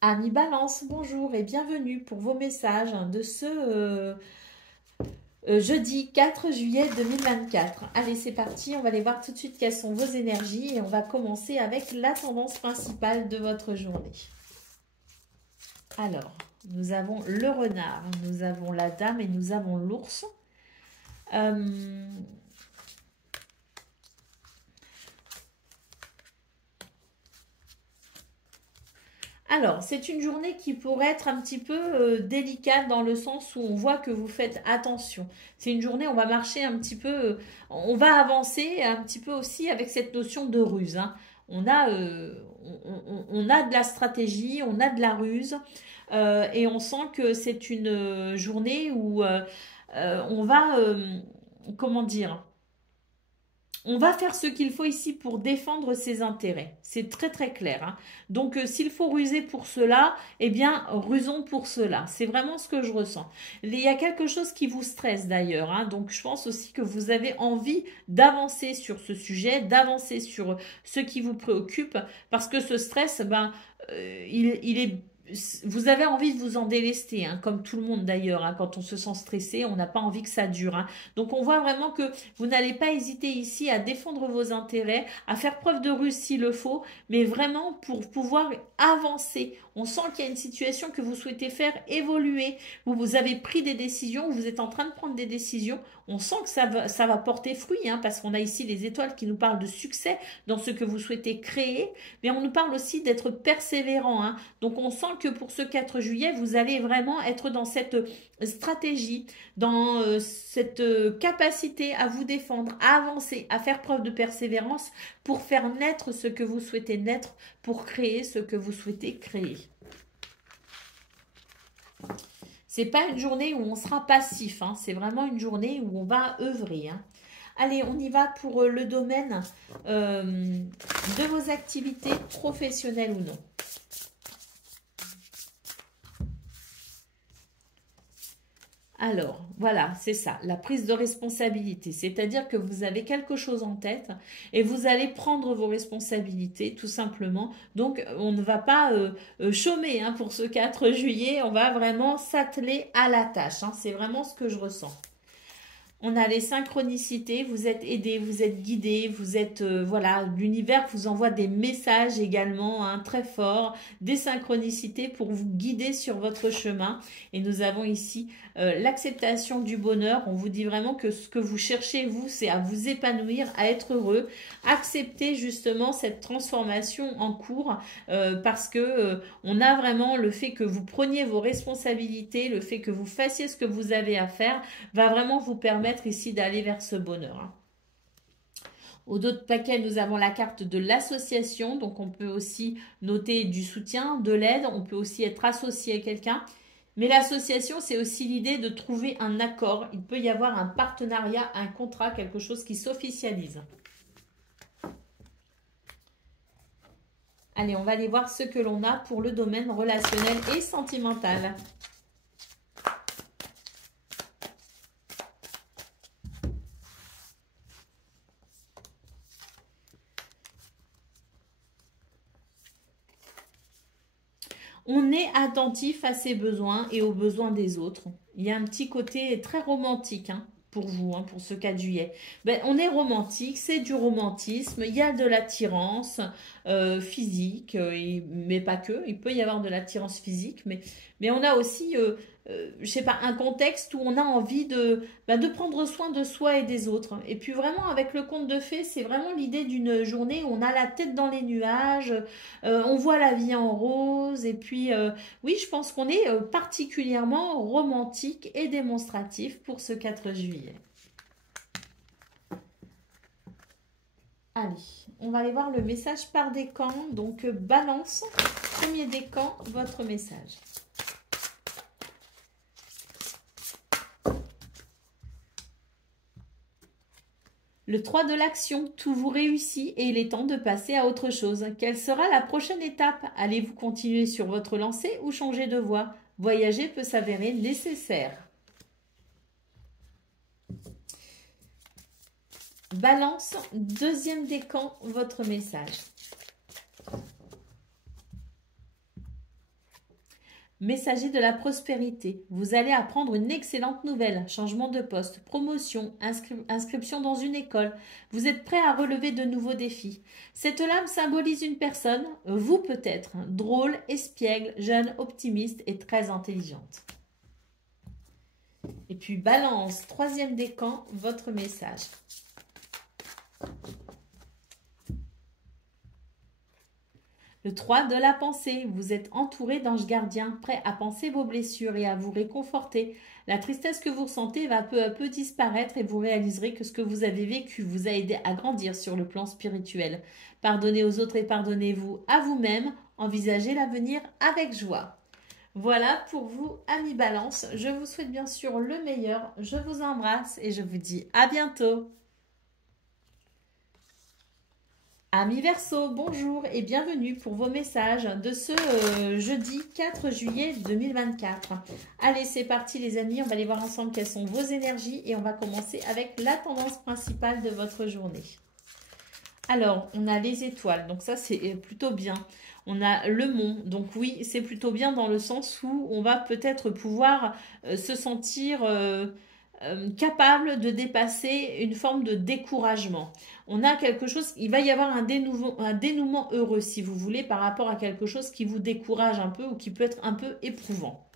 Amis Balance, bonjour et bienvenue pour vos messages de ce jeudi 4 juillet 2024. Allez, c'est parti, on va aller voir tout de suite quelles sont vos énergies et on va commencer avec la tendance principale de votre journée. Alors, nous avons le renard, nous avons la dame et nous avons l'ours. Alors, c'est une journée qui pourrait être un petit peu délicate dans le sens où on voit que vous faites attention. C'est une journée où on va marcher un petit peu, on va avancer un petit peu aussi avec cette notion de ruse, hein. On a, on a de la stratégie, on a de la ruse, et on sent que c'est une journée où on va, comment dire, on va faire ce qu'il faut ici pour défendre ses intérêts. C'est très très clair, hein. Donc s'il faut ruser pour cela, eh bien rusons pour cela. C'est vraiment ce que je ressens. Il y a quelque chose qui vous stresse d'ailleurs, hein. Donc je pense aussi que vous avez envie d'avancer sur ce sujet, d'avancer sur ce qui vous préoccupe, parce que ce stress, ben, il est... Vous avez envie de vous en délester, hein, comme tout le monde d'ailleurs, hein. Quand on se sent stressé, on n'a pas envie que ça dure, hein. Donc on voit vraiment que vous n'allez pas hésiter ici à défendre vos intérêts, à faire preuve de ruse s'il le faut, mais vraiment pour pouvoir avancer. On sent qu'il y a une situation que vous souhaitez faire évoluer. Vous avez pris des décisions, vous êtes en train de prendre des décisions. On sent que ça va porter fruit, hein, parce qu'on a ici les étoiles qui nous parlent de succès dans ce que vous souhaitez créer, mais on nous parle aussi d'être persévérant, hein. Donc on sent que pour ce 4 juillet, vous allez vraiment être dans cette stratégie, dans cette capacité à vous défendre, à avancer, à faire preuve de persévérance pour faire naître ce que vous souhaitez naître, pour créer ce que vous souhaitez créer. C'est pas une journée où on sera passif, hein, c'est vraiment une journée où on va œuvrer, hein. Allez, on y va pour le domaine de vos activités professionnelles ou non. Alors, voilà, c'est ça, la prise de responsabilité. C'est-à-dire que vous avez quelque chose en tête et vous allez prendre vos responsabilités, tout simplement. Donc, on ne va pas chômer, hein, pour ce 4 juillet. On va vraiment s'atteler à la tâche, hein. C'est vraiment ce que je ressens. On a les synchronicités, vous êtes aidé, vous êtes guidé, vous êtes, voilà, l'univers vous envoie des messages également, hein, très forts, des synchronicités pour vous guider sur votre chemin. Et nous avons ici l'acceptation du bonheur. On vous dit vraiment que ce que vous cherchez, vous, c'est à vous épanouir, à être heureux. Acceptez justement cette transformation en cours, parce que on a vraiment le fait que vous preniez vos responsabilités, le fait que vous fassiez ce que vous avez à faire, va vraiment vous permettre ici d'aller vers ce bonheur, hein. Au dos de paquet, nous avons la carte de l'association. Donc, on peut aussi noter du soutien, de l'aide. On peut aussi être associé à quelqu'un. Mais l'association, c'est aussi l'idée de trouver un accord. Il peut y avoir un partenariat, un contrat, quelque chose qui s'officialise. Allez, on va aller voir ce que l'on a pour le domaine relationnel et sentimental. On est attentif à ses besoins et aux besoins des autres. Il y a un petit côté très romantique, hein, pour vous, hein, pour ce 4 juillet. Ben, on est romantique, c'est du romantisme, il y a de l'attirance physique, mais pas que. Il peut y avoir de l'attirance physique, mais on a aussi, je sais pas, un contexte où on a envie de prendre soin de soi et des autres. Et puis vraiment, avec le conte de fées, c'est vraiment l'idée d'une journée où on a la tête dans les nuages, on voit la vie en rose, et puis oui, je pense qu'on est particulièrement romantique et démonstratif pour ce 4 juillet. Allez, on va aller voir le message par décan. Donc, balance, premier décan, votre message. Le 3 de l'action, tout vous réussit et il est temps de passer à autre chose. Quelle sera la prochaine étape? Allez-vous continuer sur votre lancée ou changer de voie? Voyager peut s'avérer nécessaire. Balance, deuxième décan, votre message. Messager de la prospérité, vous allez apprendre une excellente nouvelle, changement de poste, promotion, inscription dans une école. Vous êtes prêt à relever de nouveaux défis. Cette lame symbolise une personne, vous peut-être, drôle, espiègle, jeune, optimiste et très intelligente. Et puis balance, troisième décan, votre message. Le 3 de la pensée. Vous êtes entouré d'anges gardiens, prêts à penser vos blessures et à vous réconforter. La tristesse que vous ressentez va peu à peu disparaître et vous réaliserez que ce que vous avez vécu vous a aidé à grandir sur le plan spirituel. Pardonnez aux autres et pardonnez-vous à vous-même. Envisagez l'avenir avec joie. Voilà pour vous, amis Balance. Je vous souhaite bien sûr le meilleur. Je vous embrasse et je vous dis à bientôt. Amis Verseau, bonjour et bienvenue pour vos messages de ce jeudi 4 juillet 2024. Allez, c'est parti les amis, on va aller voir ensemble quelles sont vos énergies et on va commencer avec la tendance principale de votre journée. Alors, on a les étoiles, donc ça c'est plutôt bien. On a le mont, donc oui, c'est plutôt bien dans le sens où on va peut-être pouvoir se sentir capable de dépasser une forme de découragement. On a quelque chose, il va y avoir un dénouement heureux, si vous voulez, par rapport à quelque chose qui vous décourage un peu ou qui peut être un peu éprouvant.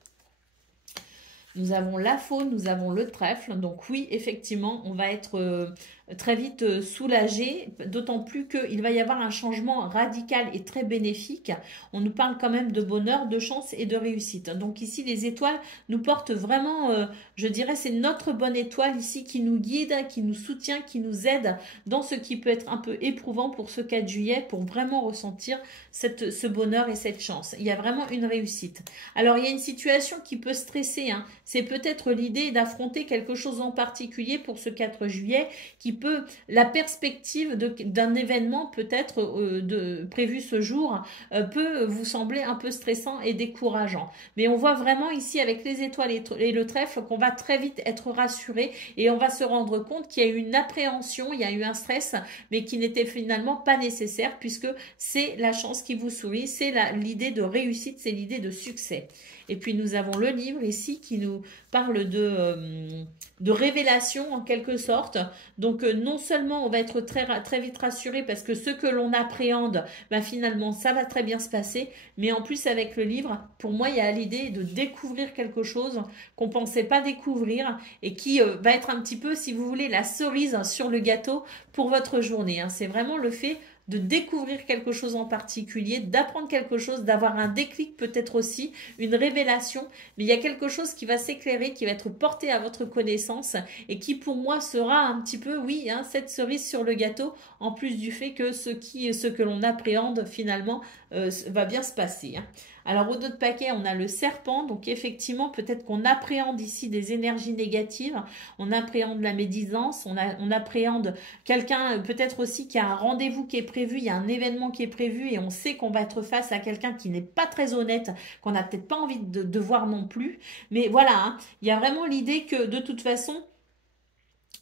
Nous avons la faune, nous avons le trèfle. Donc oui, effectivement, on va être très vite soulagé, d'autant plus qu'il va y avoir un changement radical et très bénéfique. On nous parle quand même de bonheur, de chance et de réussite. Donc ici, les étoiles nous portent vraiment, je dirais, c'est notre bonne étoile ici qui nous guide, qui nous soutient, qui nous aide dans ce qui peut être un peu éprouvant pour ce 4 juillet, pour vraiment ressentir ce bonheur et cette chance. Il y a vraiment une réussite. Alors, il y a une situation qui peut stresser, hein. C'est peut-être l'idée d'affronter quelque chose en particulier pour ce 4 juillet qui peut, la perspective d'un événement peut-être prévu ce jour peut vous sembler un peu stressant et décourageant. Mais on voit vraiment ici avec les étoiles et le trèfle qu'on va très vite être rassuré et on va se rendre compte qu'il y a eu une appréhension, il y a eu un stress, mais qui n'était finalement pas nécessaire puisque c'est la chance qui vous sourit, c'est l'idée de réussite, c'est l'idée de succès. Et puis nous avons le livre ici qui nous parle de révélation en quelque sorte. Donc non seulement on va être très vite rassuré parce que ce que l'on appréhende, ben, finalement ça va très bien se passer. Mais en plus avec le livre, pour moi il y a l'idée de découvrir quelque chose qu'on ne pensait pas découvrir et qui va être un petit peu, si vous voulez, la cerise sur le gâteau pour votre journée. Hein. C'est vraiment le fait de découvrir quelque chose en particulier, d'apprendre quelque chose, d'avoir un déclic peut-être aussi, une révélation, mais il y a quelque chose qui va s'éclairer, qui va être porté à votre connaissance et qui pour moi sera un petit peu, oui, hein, cette cerise sur le gâteau, en plus du fait que ce que l'on appréhende finalement va bien se passer. Hein. Alors, au dos de paquet, on a le serpent. Donc, effectivement, peut-être qu'on appréhende ici des énergies négatives. On appréhende la médisance. On appréhende quelqu'un, peut-être aussi, qui a un rendez-vous qui est prévu. Il y a un événement qui est prévu et on sait qu'on va être face à quelqu'un qui n'est pas très honnête, qu'on n'a peut-être pas envie de voir non plus. Mais voilà, hein, il y a vraiment l'idée que, de toute façon,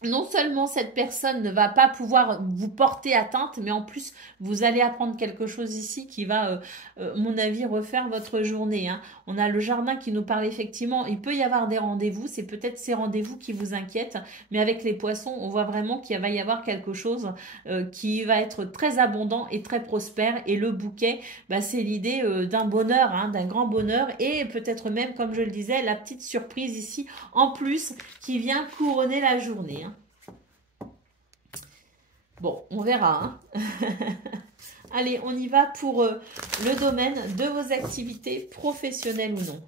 non seulement cette personne ne va pas pouvoir vous porter atteinte, mais en plus, vous allez apprendre quelque chose ici qui va, à mon avis, refaire votre journée. Hein. On a le jardin qui nous parle effectivement, il peut y avoir des rendez-vous, c'est peut-être ces rendez-vous qui vous inquiètent, mais avec les poissons, on voit vraiment qu'il va y avoir quelque chose qui va être très abondant et très prospère. Et le bouquet, bah, c'est l'idée d'un bonheur, hein, d'un grand bonheur, et peut-être même, comme je le disais, la petite surprise ici, en plus, qui vient couronner la journée. Hein. Bon, on verra. Hein. Allez, on y va pour le domaine de vos activités professionnelles ou non.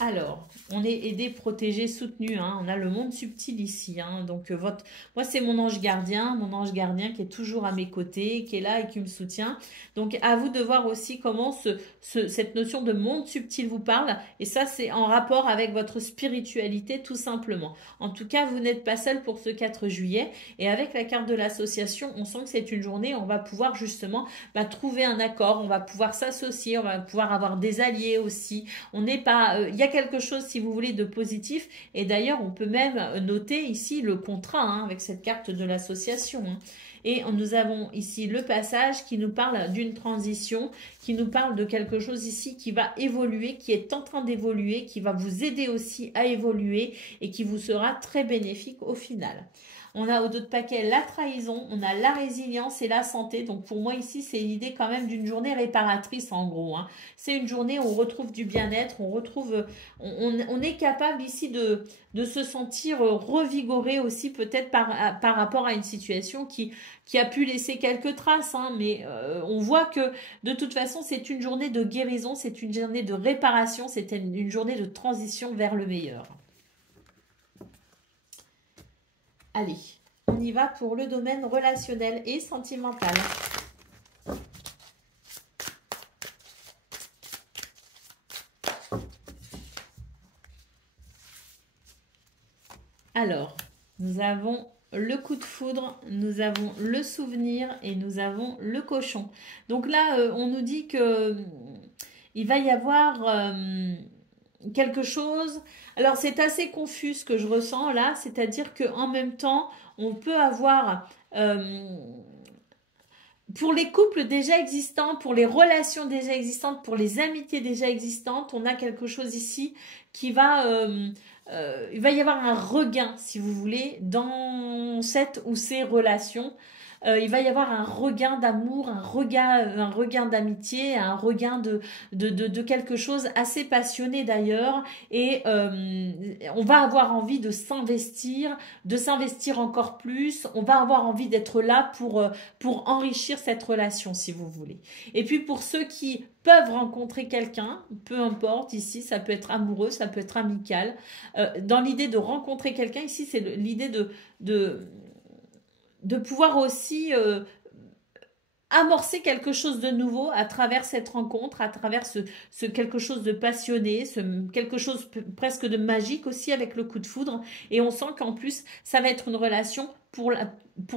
Alors, on est aidé, protégé, soutenu. Hein. On a le monde subtil ici. Hein. Donc, moi, c'est mon ange gardien qui est toujours à mes côtés, qui est là et qui me soutient. Donc, à vous de voir aussi comment cette notion de monde subtil vous parle. Et ça, c'est en rapport avec votre spiritualité, tout simplement. En tout cas, vous n'êtes pas seul pour ce 4 juillet. Et avec la carte de l'association, on sent que c'est une journée où on va pouvoir justement trouver un accord. On va pouvoir s'associer, on va pouvoir avoir des alliés aussi. On n'est pas... Il y a quelque chose, si vous voulez, de positif. Et d'ailleurs, on peut même noter ici le contrat hein, avec cette carte de l'association. Hein. Et nous avons ici le passage qui nous parle d'une transition, qui nous parle de quelque chose ici qui va évoluer, qui est en train d'évoluer, qui va vous aider aussi à évoluer et qui vous sera très bénéfique au final. On a au dos de paquet la trahison, on a la résilience et la santé. Donc pour moi ici, c'est l'idée quand même d'une journée réparatrice en gros. Hein. C'est une journée où on retrouve du bien-être, on retrouve, on est capable ici de se sentir revigoré aussi peut-être par rapport à une situation qui a pu laisser quelques traces. Hein, mais on voit que de toute façon, c'est une journée de guérison, c'est une journée de réparation, c'est une journée de transition vers le meilleur. Allez, on y va pour le domaine relationnel et sentimental. Alors, nous avons le coup de foudre, nous avons le souvenir et nous avons le cochon. Donc là, on nous dit que il va y avoir quelque chose. Alors c'est assez confus ce que je ressens là, c'est-à-dire qu'en même temps, on peut avoir pour les couples déjà existants, pour les relations déjà existantes, pour les amitiés déjà existantes, on a quelque chose ici qui va il va y avoir un regain, si vous voulez, dans cette ou ces relations. Il va y avoir un regain d'amour, un regain d'amitié, un regain de quelque chose assez passionné d'ailleurs. Et on va avoir envie de s'investir encore plus. On va avoir envie d'être là pour enrichir cette relation, si vous voulez. Et puis pour ceux qui peuvent rencontrer quelqu'un, peu importe, ici ça peut être amoureux, ça peut être amical. Dans l'idée de rencontrer quelqu'un, ici c'est l'idée de pouvoir aussi amorcer quelque chose de nouveau à travers cette rencontre, à travers ce quelque chose de passionné, quelque chose presque de magique aussi avec le coup de foudre. Et on sent qu'en plus, ça va être une relation pour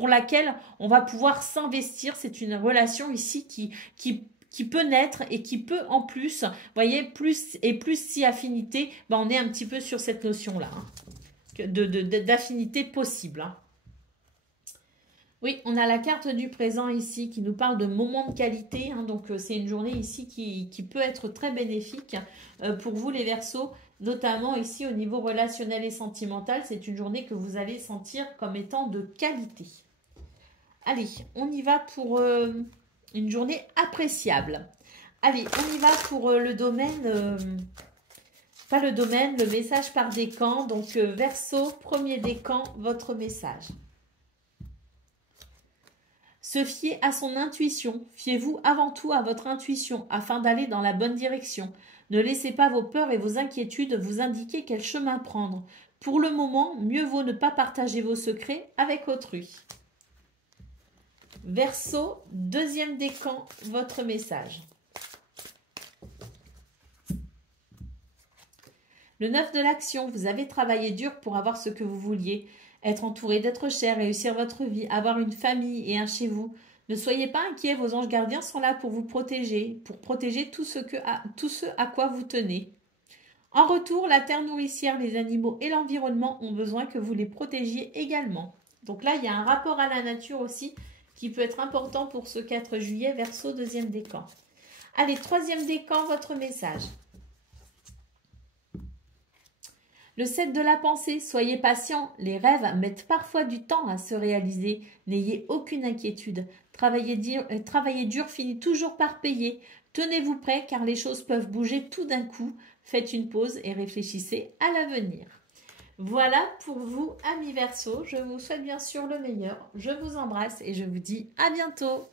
laquelle on va pouvoir s'investir. C'est une relation ici qui peut naître et qui peut en plus, vous voyez, plus si affinité, ben on est un petit peu sur cette notion-là, hein, d'affinité possible. Hein. Oui, on a la carte du présent ici qui nous parle de moments de qualité. Hein, donc, c'est une journée ici qui peut être très bénéfique pour vous les Verseaux, notamment ici au niveau relationnel et sentimental. C'est une journée que vous allez sentir comme étant de qualité. Allez, on y va pour une journée appréciable. Allez, on y va pour le domaine... pas le domaine, le message par décan. Donc, Verseau, premier décan, votre message. Se fier à son intuition. Fiez-vous avant tout à votre intuition afin d'aller dans la bonne direction. Ne laissez pas vos peurs et vos inquiétudes vous indiquer quel chemin prendre. Pour le moment, mieux vaut ne pas partager vos secrets avec autrui. Verseau, deuxième décan, votre message. Le 9 de l'action, vous avez travaillé dur pour avoir ce que vous vouliez. Être entouré d'êtres chers, réussir votre vie, avoir une famille et un chez vous. Ne soyez pas inquiets, vos anges gardiens sont là pour vous protéger, pour protéger tout ce à quoi vous tenez. En retour, la terre nourricière, les animaux et l'environnement ont besoin que vous les protégiez également. Donc là, il y a un rapport à la nature aussi qui peut être important pour ce 4 juillet, Verseau, deuxième décan. Allez, troisième décan, votre message. Le 7 de la pensée, soyez patient, les rêves mettent parfois du temps à se réaliser, n'ayez aucune inquiétude, travailler dur finit toujours par payer, tenez-vous prêt car les choses peuvent bouger tout d'un coup, faites une pause et réfléchissez à l'avenir. Voilà pour vous, amis Verseaux, je vous souhaite bien sûr le meilleur, je vous embrasse et je vous dis à bientôt.